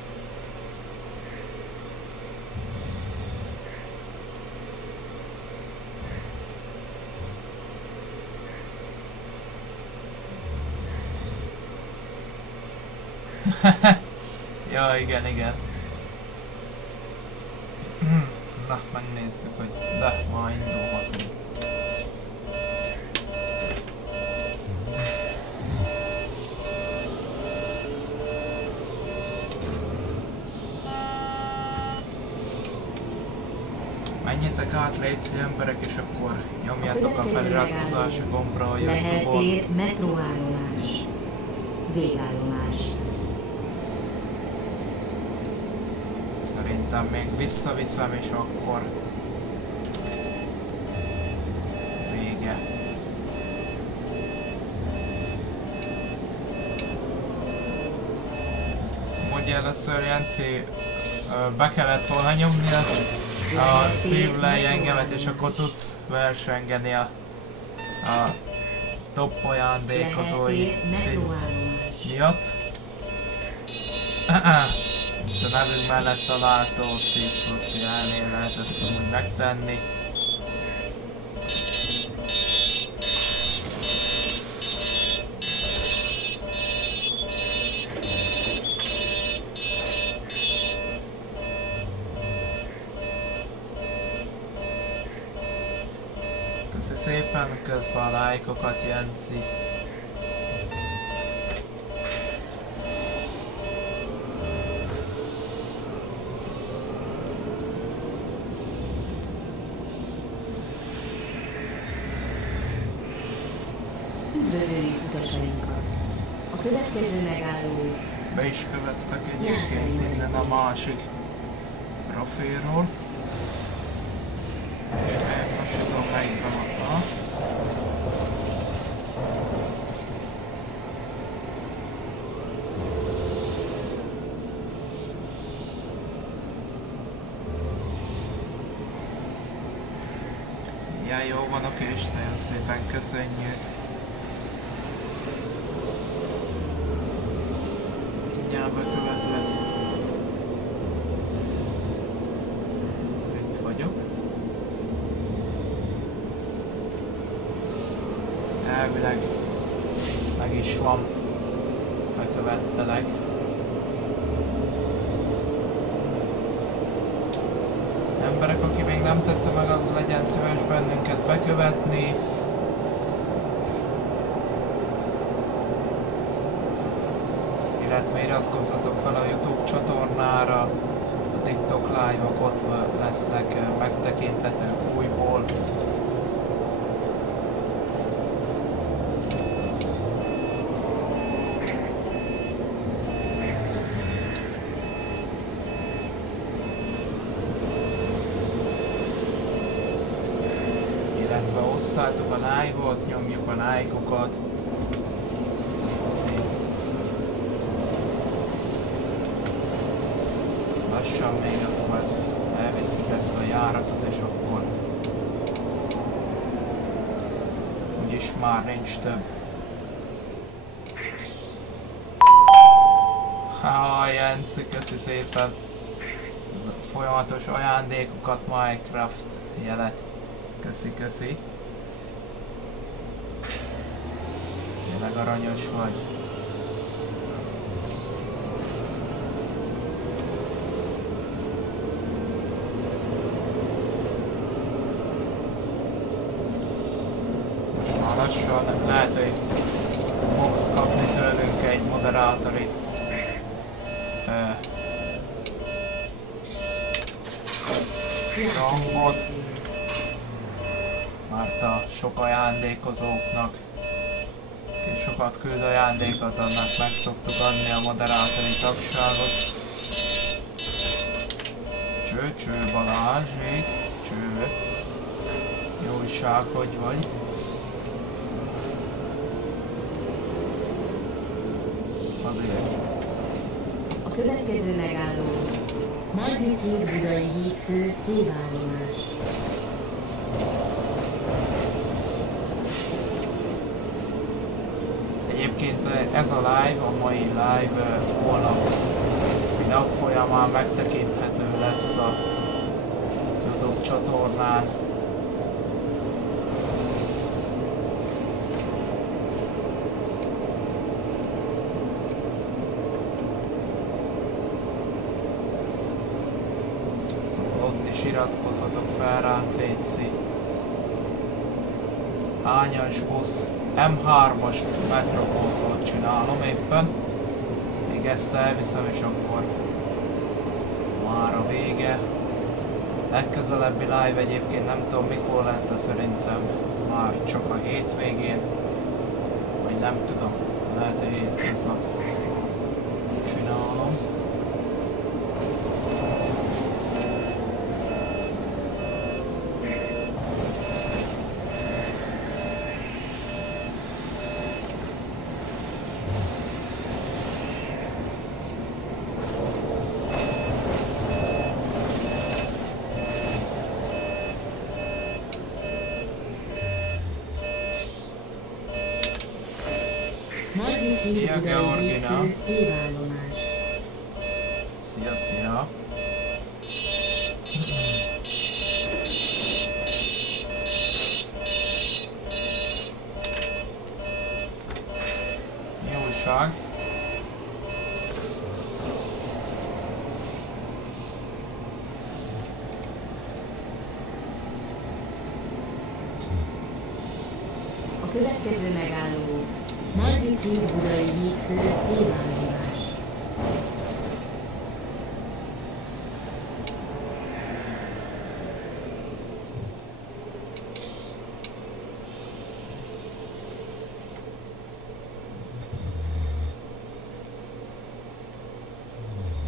Ja, igen. Na, megnézzük, hogy de ma indulhatunk. Menjetek át, létszi emberek, és akkor nyomjátok a feliratkozási gombra a YouTube-on. Lehel tér, metróállomás. Végállomás. Szerintem még visszaviszem, és akkor vége. Mondja először, Jenci, be kellett volna nyomni a szívlelj engemet, és akkor tudsz versengeni a top ajándékozói szint miatt. A nevünk mellett található szívklossziálnél lehet ezt amúgy megtenni. Köszi szépen közben a lájkokat, Jenci. Üdvözöljük utasainkat! A következő megálló... Be is követlek egyébként innen a másik profilról. És megmosítom melyikben a... Ja, jó van, oké, és nagyon szépen köszönjük. Mindjárt bekövetlek. Itt vagyok. Elvileg meg is van. Bekövettelek. Emberek, aki még nem tette meg, az legyen szíves bennünket bekövetni. Illetve iratkozzatok fel a YouTube csatornára. A TikTok live-ok ott lesznek megtekinthetők újból. Illetve osszátok a live-ot, nyomjuk a lájkokat. Lassan még akkor elviszik ezt a járatot, és akkor úgyis már nincs több. Jenci, köszi szépen folyamatos ajándékokat, Minecraft jelet. Köszi. Tényleg aranyos vagy. Most már lassan lehet, hogy fogsz kapni tőlünk egy moderátori rangot, mert a sok ajándékozóknak, aki sokat küld ajándékot, annak meg szoktuk adni a moderátori tagságot. Cső Balázsék, cső. Jó újság, hogy vagy? Azért. A következő megálló Margit híd Budai hídfő hévállomás. Egyébként ez a live, a mai live holnap nap folyamán megtekinthető lesz a YouTube csatornán. Ott is iratkozzatok fel ránk, létszik. Hányas busz? M3-as metropótról csinálom éppen. Még ezt elviszem, és akkor már a vége. Legközelebbi live egyébként nem tudom mikor lesz, de szerintem már csak a hétvégén. Vagy nem tudom, lehet, hogy hétköznap csinálom. Margit híd budai hídfő hévállomás. Szia, szia! Mi újság? A következő megálló Margit híd budai hídfő hévállomás.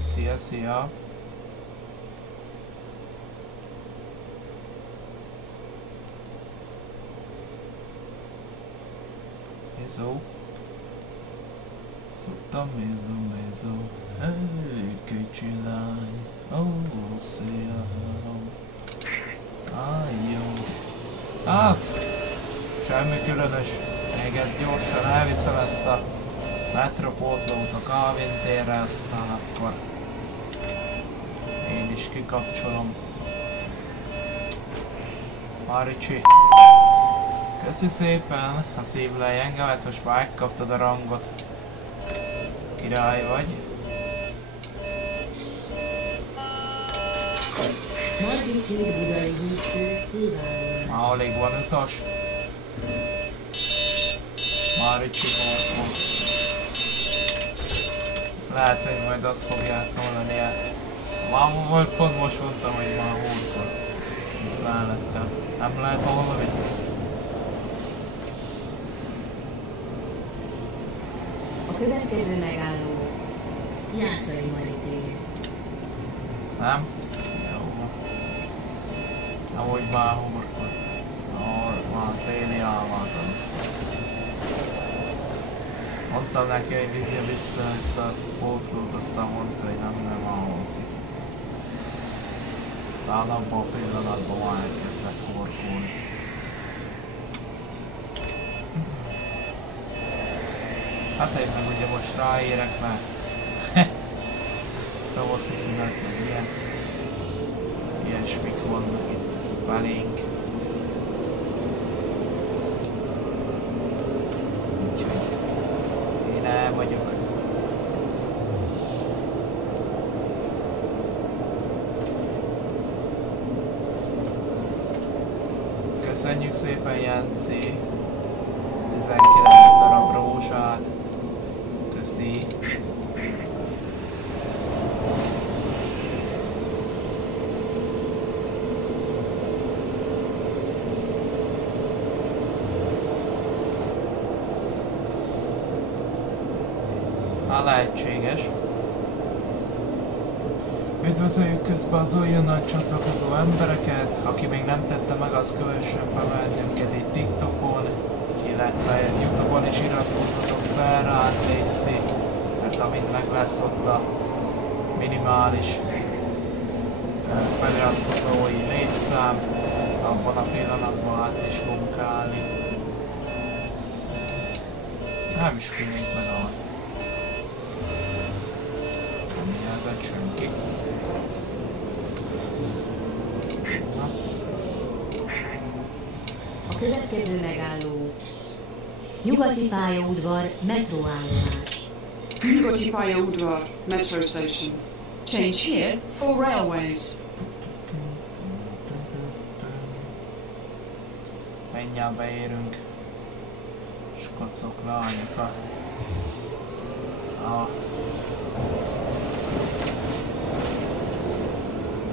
Szia, szia! Mézó. Futtam mézó. Hey, kicsi lány. Ó, szia. Jó. Hát, semmi különös. Még ezt gyorsan elviszem ezt a metropótlót a Calvin térre, aztán akkor én is kikapcsolom. Maricsi, köszi szépen a szívlej engemet, most már megkaptad a rangot. Király vagy. Margit híd budai hídfő hévállomás. Már alig van utas. Maricsi morkó. Lehet, hogy majd azt fogják mondani el. Már pont most mondtam, hogy már múltkor. Itt mellettem. Nem lehet hallani? A következő megálló Jászai Mari tér. Nem? Jó van. Ahogy már múltkor. Már téli álmáltam össze. Mondtam neki, hogy vigye vissza ezt a pótlót, aztán mondta, hogy nem ahhozik. Aztán abban a pillanatban már elkezdett horkolni. Hát én meg ugye most ráérek, mert tavaszi szünet, meg ilyesmik vannak itt belénk. Úgyhogy én el vagyok. Köszönjük szépen, Jenci! 19 darab rózsát. Köszi! Már lehetséges. Üdvözöljük közben az újonnan csatlakozó embereket, aki még nem tette meg, az kövessen be bennünket itt TikTokon, illetve Youtube-on is iratkozzatok fel rá, létszi, mert amint meg lesz ott a minimális feliratkozói létszám, abban a pillanatban át is fogunk állni. Nem is kéne megállni. Nem jelzett senki. A következő megálló Nyugati pályaudvar metróállomás. Nyugati pályaudvar metro station. Change here for railways. Mindjárt beérünk. Skocok lányokat.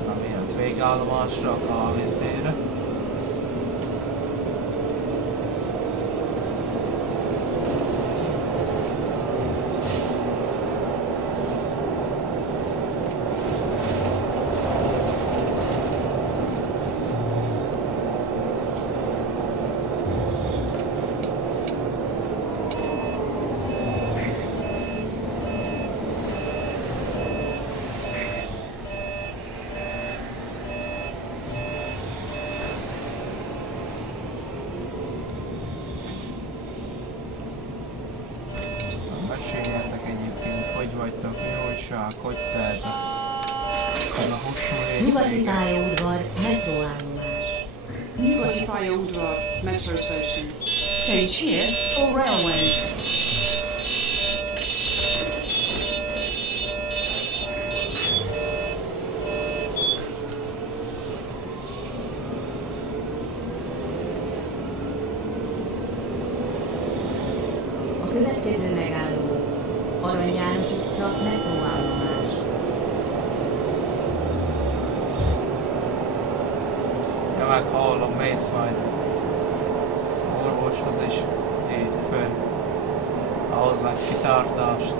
Ami az végállomásra, a Calvin térre. egészségetek egyébként, hogy vagytok, mi újság, hogy teltek? Ez a hosszú Nyugati hétvége. pályaudvar, metróállomás. Nyugati pályaudvar, metro station. Change here for railways. A következő megálló. Arany János utca, metróállomás. Ja, meg hallom, mész majd orvoshoz is hétfőn. Ahhoz meg kitartást.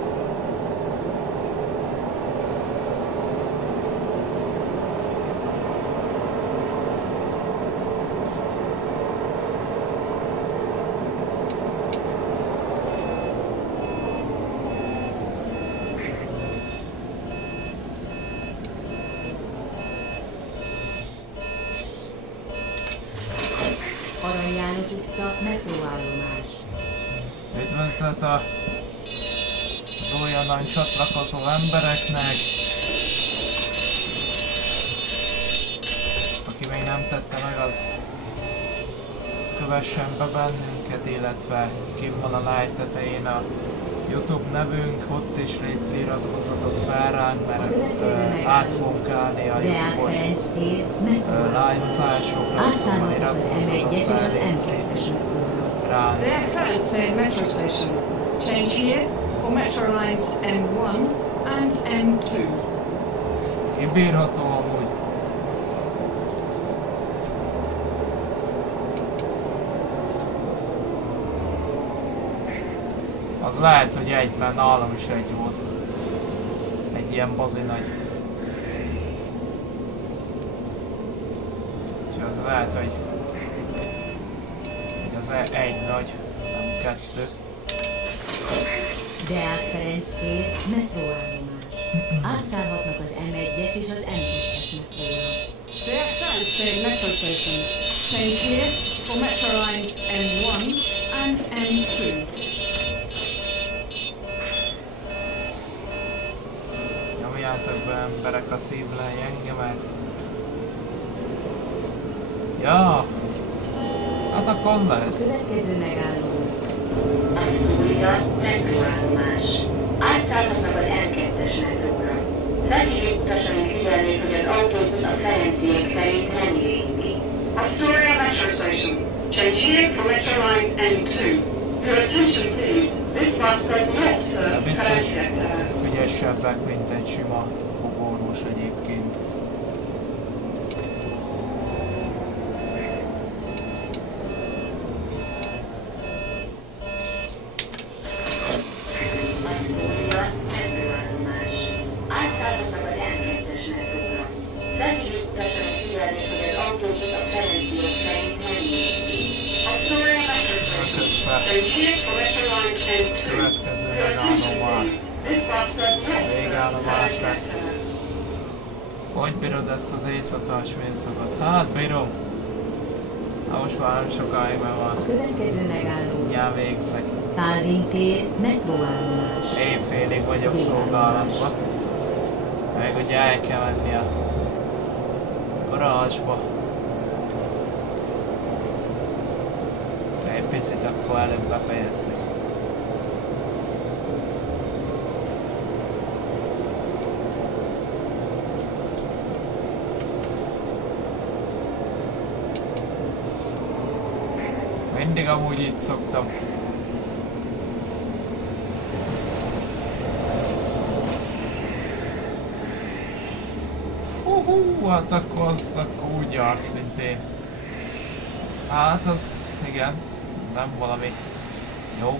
Arany János utca, metróállomás. Üdvözlet az újonnan csatlakozó embereknek. Aki még nem tette meg, az kövessen be bennünket, illetve kint van a live tetején a YouTube nevünk, ott is légy iratkozzatok fel ránk, mert át fogunk állni a Deák YouTube-os Ferenc tér, metróállomás. live-ozásokra, szóval Átszállhatnak az iratkozzatok M1-es és fel, az légy M2-es metróra. ránk. Deák Ferenc tér metro station. Change here for metro lines M1 and M2. Kibírható amúgy. Az lehet, hogy egyben nálam is egy volt. Egy ilyen bazi nagy. És az lehet, hogy az egy nagy, nem kettő. Deák Ferenc tér, metróállomás. Átszállhatnak az M1-es és az M2-es metróra. Deák Ferenc tér metro station. Change here for metro lines M1 and M2. Nyomjátok be emberek a szívlej engemet. Ja! Hát akkor A lehet. következő megálló. Asztória, metróállomás. Átszállhatnak az M2-es metróra. Felhívjuk utasaink figyelmét, hogy az autóbusz a Ferenciek felé nem érinti. Astoria metro station. Change here for metro line M2. Your attention please. This bus does not De serve biztos Ferenciek. ügyesebbek, mint egy sima fogorvos egyébként. Asztória, metróállomás. Átszállhatnak az M2-es metróra. Felhívjuk utasaink figyelmét, hogy az autóbusz a Ferenciek felé nem érinti. Astoria metro station. Közben Change here for metro line M2. következő Your attention megállomás. please. This bus does not serve Végállomás lesz. Ferenciek. Hogy bírod ezt az éjszakás műszakot? Hát bírom. Hát most már nem sokáig meg A van. következő megálló. Mindjárt végzek. Kálvin tér, metróállomás. Éjfélig vagyok szolgálatban. Meg ugye el kell menni a garázsba. De egy picit akkor előbb befejezzük. Mindig amúgy így szoktam. Hát akkor úgy jársz, mint én. Hát az, igen, nem valami jó.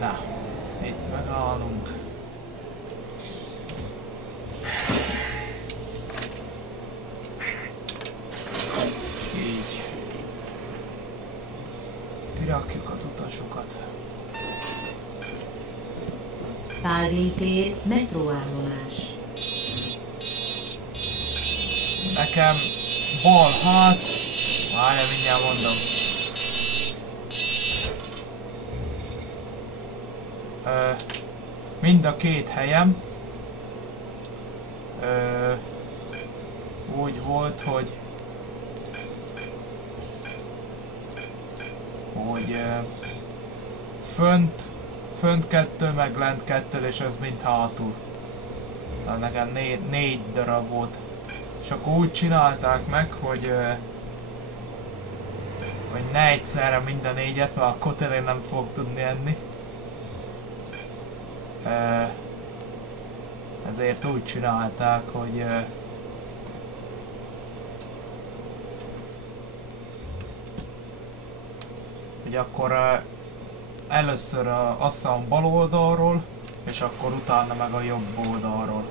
Na, itt megállunk. Így. Kirakjuk az utasokat. Kálvin tér, metróállomás. Nekem bal hát... Várja, mindjárt mondom. mind a két helyem úgy volt, hogy fönt 2, meg lent 2, és az mind hátul. Tehát nekem 4 darab volt. És akkor úgy csinálták meg, hogy ne egyszerre mind a 4-et, mert akkor tényleg nem fogok tudni enni. Ezért úgy csinálták, hogy akkor először azt a bal oldalról, és akkor utána meg a jobb oldalról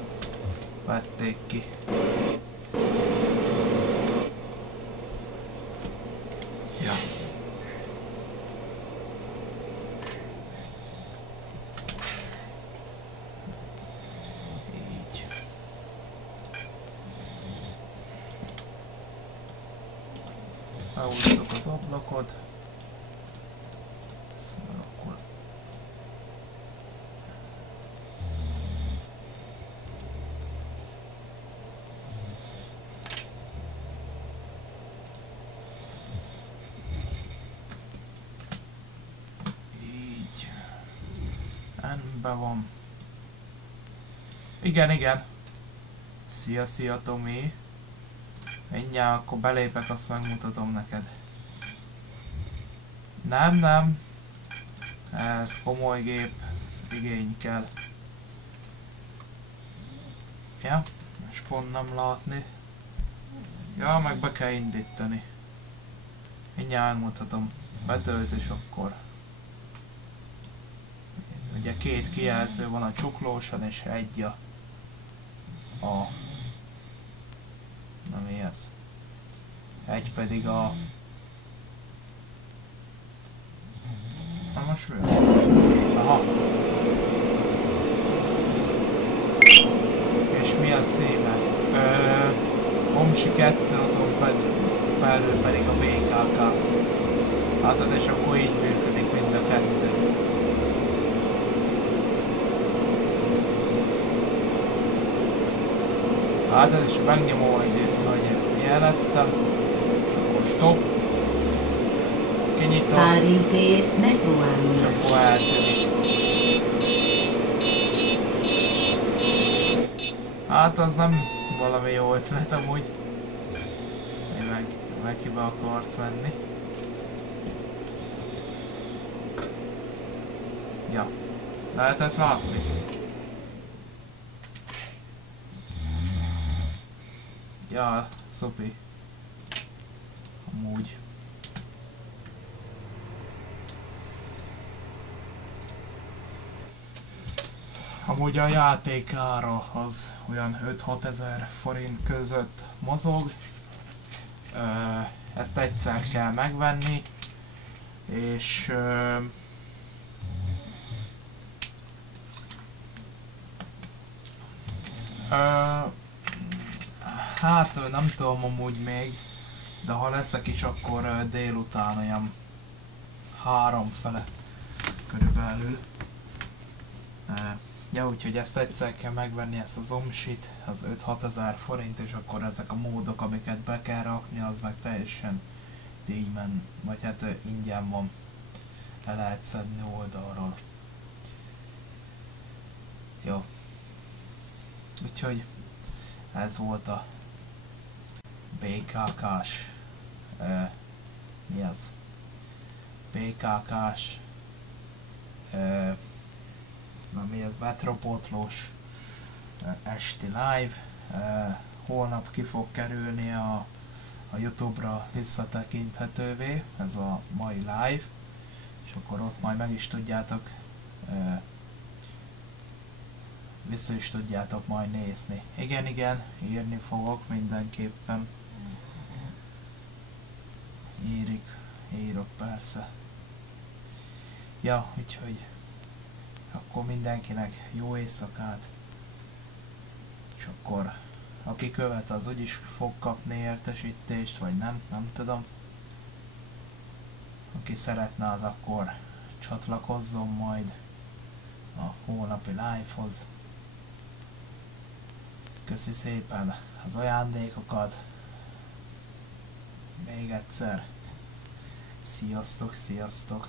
vették ki. Ja. Így. Elhúzzuk az ablakot. Szóval akkor így rendben van. Igen. Szia Tomi. Mindjárt akkor belépek, azt megmutatom neked. Nem. Ez komoly gép, ez igény kell. Ja, és pont nem látni. Ja, meg be kell indítani. Mindjárt megmutatom. Betölt, és akkor. Ugye 2 kijelző van a csuklóson, és egy a... Na mi ez? Egy pedig a... Na most mi? Aha. És mi a címe? Omsi 2, azon belül pedig a BKK. Látod, és akkor így működik mind a 2. Látod, és megnyomom, hogy jeleztem, és akkor stop. Kinyitom, Pálintér metróállomás. és akkor eltűnik. Hát az nem valami jó ötlet amúgy. Meg ki be akarsz menni. Ja, lehetett látni. Ja, szupi. Amúgy. Amúgy a játék ára az olyan 5-6 ezer forint között mozog. Ezt egyszer kell megvenni, és hát nem tudom amúgy még, de ha leszek is, akkor délután olyan 3 fele körülbelül. Ja, úgyhogy ezt egyszer kell megvenni, ezt az omsit, az 5-6 ezer forint, és akkor ezek a módok, amiket be kell rakni, az meg teljesen díjmen, vagy hát ingyen van, le lehet szedni oldalról. Jó. Úgyhogy ez volt a BKK-s, mi az? BKK-s, na mi ez, metropótlós esti live. Holnap ki fog kerülni a YouTube-ra visszatekinthetővé, ez a mai live, és akkor ott majd meg is tudjátok, vissza is tudjátok majd nézni. Igen, írni fogok mindenképpen. Írok persze. Ja, úgyhogy akkor mindenkinek jó éjszakát, és akkor aki követ, az úgyis fog kapni értesítést, vagy nem tudom. Aki szeretne, az akkor csatlakozzon majd a holnapi live-hoz. Köszi szépen az ajándékokat. Még egyszer. Sziasztok, sziasztok!